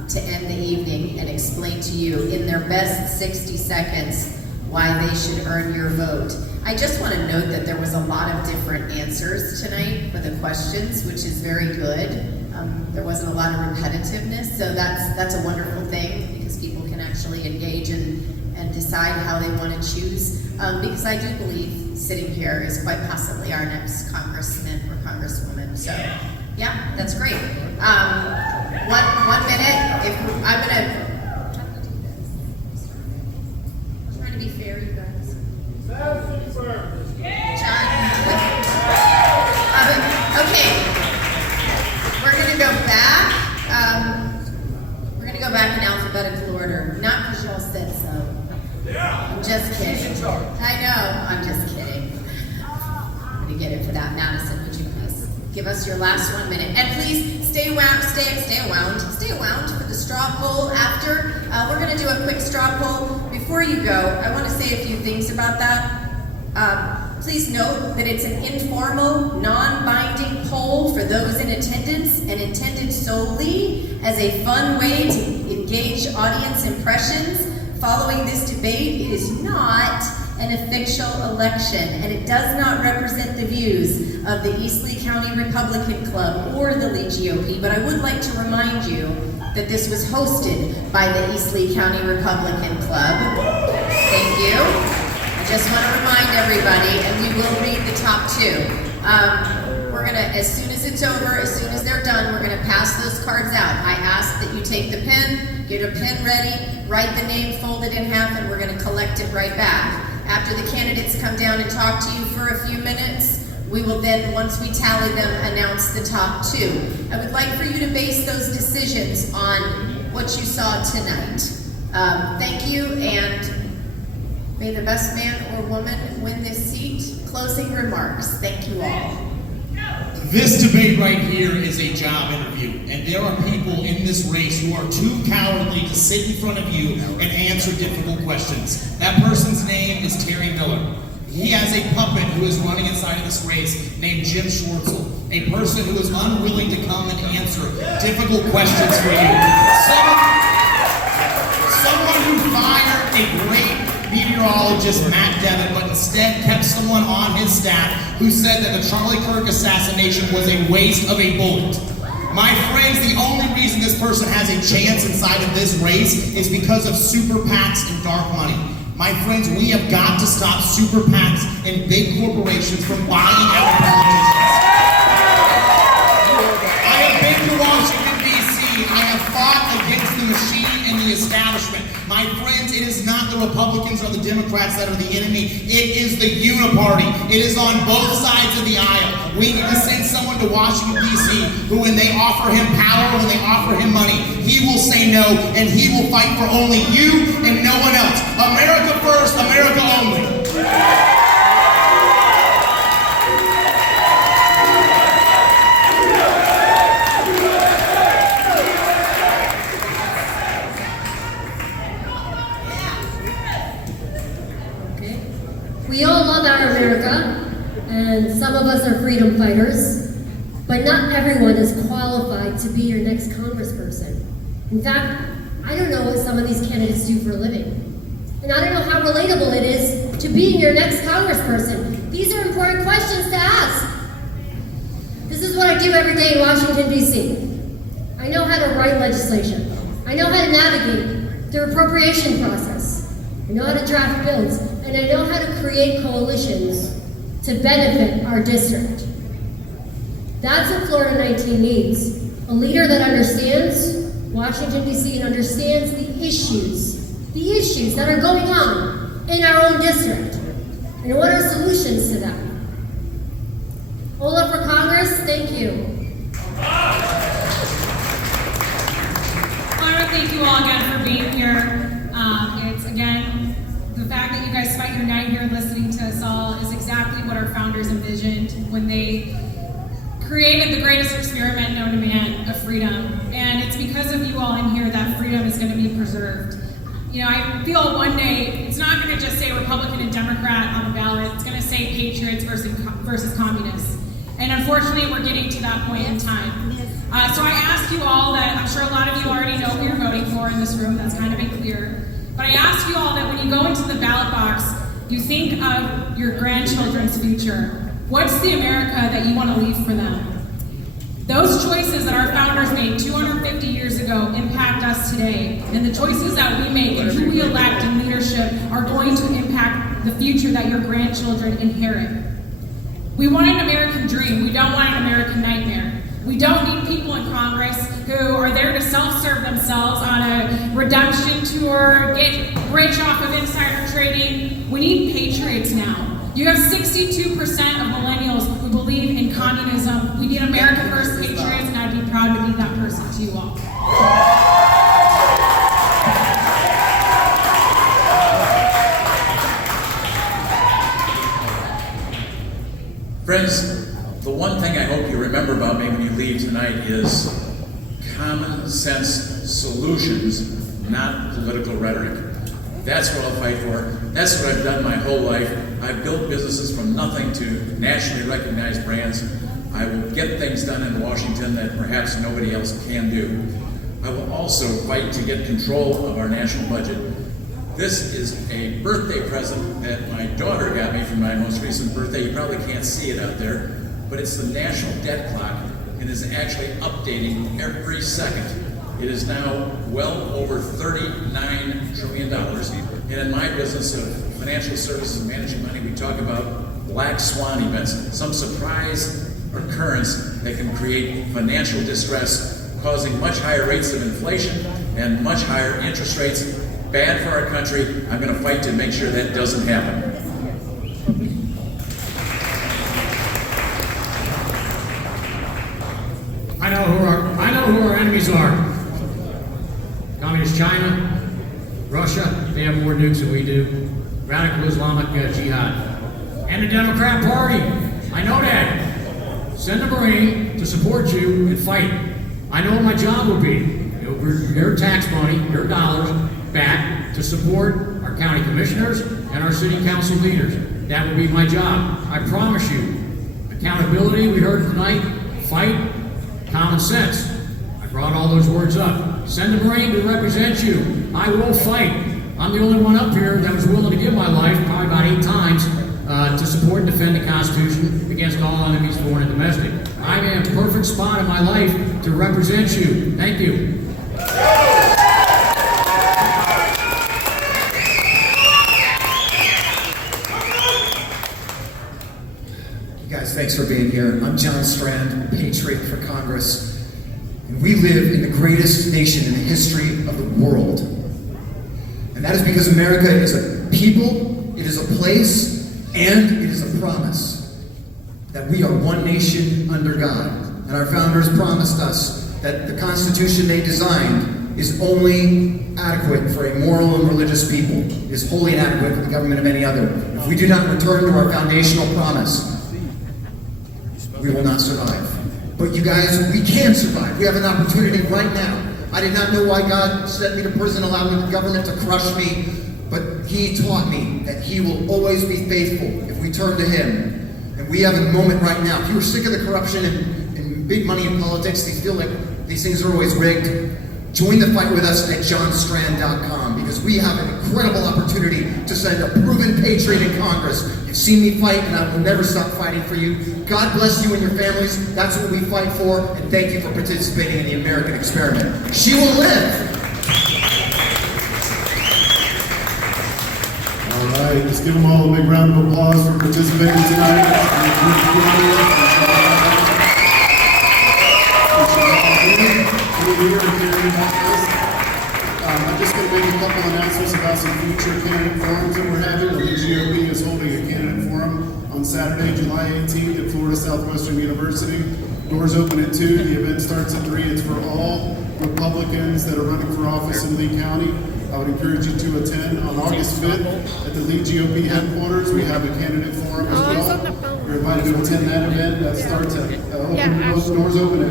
to end the evening and explain to you in their best 60 seconds why they should earn your vote. I just want to note that there was a lot of different answers tonight for the questions, which is very good. There wasn't a lot of repetitiveness, so that's a wonderful thing because people can actually engage and decide how they want to choose. Because I do believe sitting here is quite possibly our next congressman or congresswoman. So, yeah, that's great. 1 minute. I'm trying to be fair, you guys. Okay. We're gonna go back. We're gonna go back in alphabetical order. Not because y'all said so. I'm just kidding. I know. I'm just kidding. I'm gonna get it for that. Madison, would you please give us your last 1 minute? And please stay around for the straw poll after. We're gonna do a quick straw poll. Before you go, I want to say a few things about that. Please note that it's an informal, non-binding poll for those in attendance and intended solely as a fun way to engage audience impressions. Following this debate, it is not an official election, and it does not represent the views of the Eastleigh County Republican Club or the Lee GOP, but I would like to remind you that this was hosted by the Eastleigh County Republican Club. Thank you. I just want to remind everybody, and we will read the top two. We're gonna, as soon as it's over, as soon as they're done, we're gonna pass those cards out. I ask that you take the pen, get a pen ready, write the name, fold it in half, and we're gonna collect it right back. After the candidates come down and talk to you for a few minutes, we will then, once we tally them, announce the top two. I would like for you to base those decisions on what you saw tonight. Thank you, and may the best man or woman win this seat. Closing remarks. Thank you all. This debate right here is a job interview, and there are people in this race who are too cowardly to sit in front of you and answer difficult questions. That person's name is Terry Miller. He has a puppet who is running inside of this race named Jim Schwartzel, a person who is unwilling to come and answer difficult questions for you. Someone who fired a great meteorologist, Matt Devitt, but instead kept someone on his staff who said that the Charlie Kirk assassination was a waste of a bullet. My friends, the only reason this person has a chance inside of this race is because of super PACs and dark money. My friends, we have got to stop super PACs and big corporations from buying out politicians. I have been to Washington, D.C. I have fought against the machine and the establishment. My friends, it is not the Republicans or the Democrats that are the enemy. It is the uniparty. It is on both sides of the aisle. We need to send someone to Washington, D.C. who, when they offer him power, when they offer him money, he will say no, and he will fight for only you and no one else. America first, America only. We all love our America, and some of us are freedom fighters, but not everyone is qualified to be your next congressperson. In fact, I don't know what some of these candidates do for a living. And I don't know how relatable it is to being your next congressperson. These are important questions to ask. This is what I do every day in Washington, D.C. I know how to write legislation. I know how to navigate the appropriation process. I know how to draft bills. And I know how to create coalitions to benefit our district. That's what Florida 19 needs. A leader that understands Washington, D.C. and understands the issues that are going on in our own district. And what are solutions to them? Ola for Congress, thank you. I want to thank you all again for being here. It's, again, the fact that you guys spent your night here listening to us all is exactly what our founders envisioned when they created the greatest experiment known to man of freedom. And it's because of you all in here that freedom is going to be preserved. You know, I feel one day it's not going to just say Republican and Democrat on the ballot. It's going to say patriots versus communists. And unfortunately, we're getting to that point in time. So I ask you all that, I'm sure a lot of you already know who you're voting for in this room. That's kind of been clear. But I ask you all that when you go into the ballot box, you think of your grandchildren's future. What's the America that you want to leave for them? Those choices that our founders made 250 years ago impact us today, and the choices that we make and who we elect in leadership are going to impact the future that your grandchildren inherit. We want an American dream. We don't want an American nightmare. We don't need people in Congress who are there to self-serve themselves on a redemption tour, get rich off of insider trading. We need patriots now. You have 62% of millennials who believe in communism. We need America First patriots, and I'd be proud to be that person to you all. Friends, the one thing I hope you remember about me when you leave tonight is common sense solutions, not political rhetoric. That's what I'll fight for. That's what I've done my whole life. I've built businesses from nothing to nationally recognized brands. I will get things done in Washington that perhaps nobody else can do. I will also fight to get control of our national budget. This is a birthday present that my daughter got me for my most recent birthday. You probably can't see it out there, but it's the national debt clock and is actually updating every second. It is now well over $39 trillion. And in my business of financial services and managing money, we talk about black swan events, some surprise occurrence that can create financial distress, causing much higher rates of inflation and much higher interest rates. Bad for our country. I'm going to fight to make sure that doesn't happen. I know who our enemies are. Communist China, Russia, they have more nukes than we do. Radical Islamic Jihad. And the Democrat Party. I know that. Send a Marine to support you and fight. I know what my job will be. Your tax money, your dollars, back to support our county commissioners and our city council leaders. That would be my job. I promise you. Accountability, we heard tonight. Fight, common sense. I brought all those words up. Send a Marine to represent you. I will fight. I'm the only one up here that was willing to give my life, probably about 8 times, to support and defend the Constitution against all enemies, foreign and domestic. I'm in a perfect spot in my life to represent you. Thank you. Thanks for being here. I'm John Strand, Patriot for Congress. And we live in the greatest nation in the history of the world. And that is because America is a people, it is a place, and it is a promise that we are one nation under God. And our founders promised us that the Constitution they designed is only adequate for a moral and religious people. It is wholly inadequate for the government of any other. If we do not return to our foundational promise, we will not survive. But you guys, we can survive. We have an opportunity right now. I did not know why God sent me to prison, allowed the government to crush me, but He taught me that He will always be faithful if we turn to Him. And we have a moment right now. If you were sick of the corruption and big money in politics, you feel like these things are always rigged, join the fight with us at johnstrand.com, because we have an incredible opportunity to send a proven patriot in Congress. You've seen me fight, and I will never stop fighting for you. God bless you and your families. That's what we fight for, and thank you for participating in the American experiment. She will live. All right, let's give them all a big round of applause for participating tonight. I'm just going to make a couple announcements about some future candidate forums that we're having. The GOP is holding a candidate forum on Saturday, July 18th at Florida Southwestern University. Doors open at 2. The event starts at 3. It's for all Republicans that are running for office in Lee County. I would encourage you to attend. On August 5th at the Lee GOP headquarters, we have a candidate forum as well. You're invited to attend that event. That starts at doors open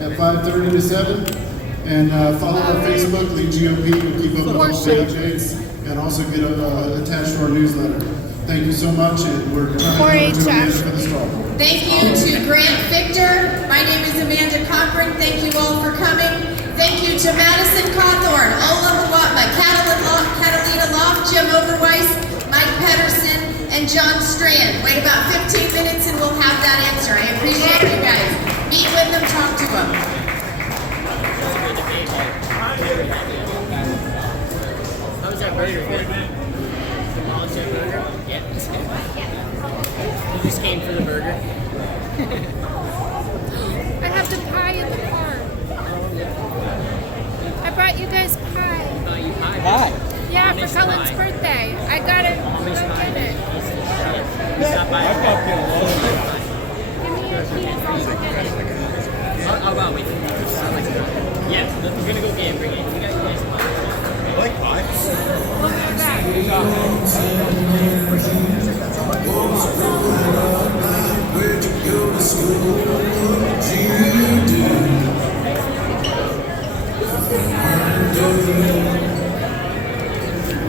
at 5:30 to 7. And follow our Facebook, Lee GOP, and keep up with all the updates, and also get attached to our newsletter. Thank you so much, and we're turning over to Amanda for the straw. Thank you to Grant Victor. My name is Amanda Cawthorn. Thank you all for coming. Thank you to Madison Cawthorn, Ola Hawatmeh, Catalina Lauf, Jim Oberweis, Mike Pedersen, and John Strand. Wait about 15 minutes and we'll have that answer. I appreciate you guys. Meet with them, talk to them. How was that burger? Good? The volunteer burger? Yeah. You just came for the burger? I have the pie in the car. I brought you guys pie. Oh, you pie? Pie? Yeah, Mommy's for Cullen's pie. birthday. I got it. Mommy's I pie. get it. Stop by. Give me your keys. I'll go get it. Oh, wow, wait. Yeah, we're gonna go get and bring it. You guys pie. I like pie. Look at that. Where'd you go to school? GED.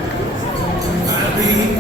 I've been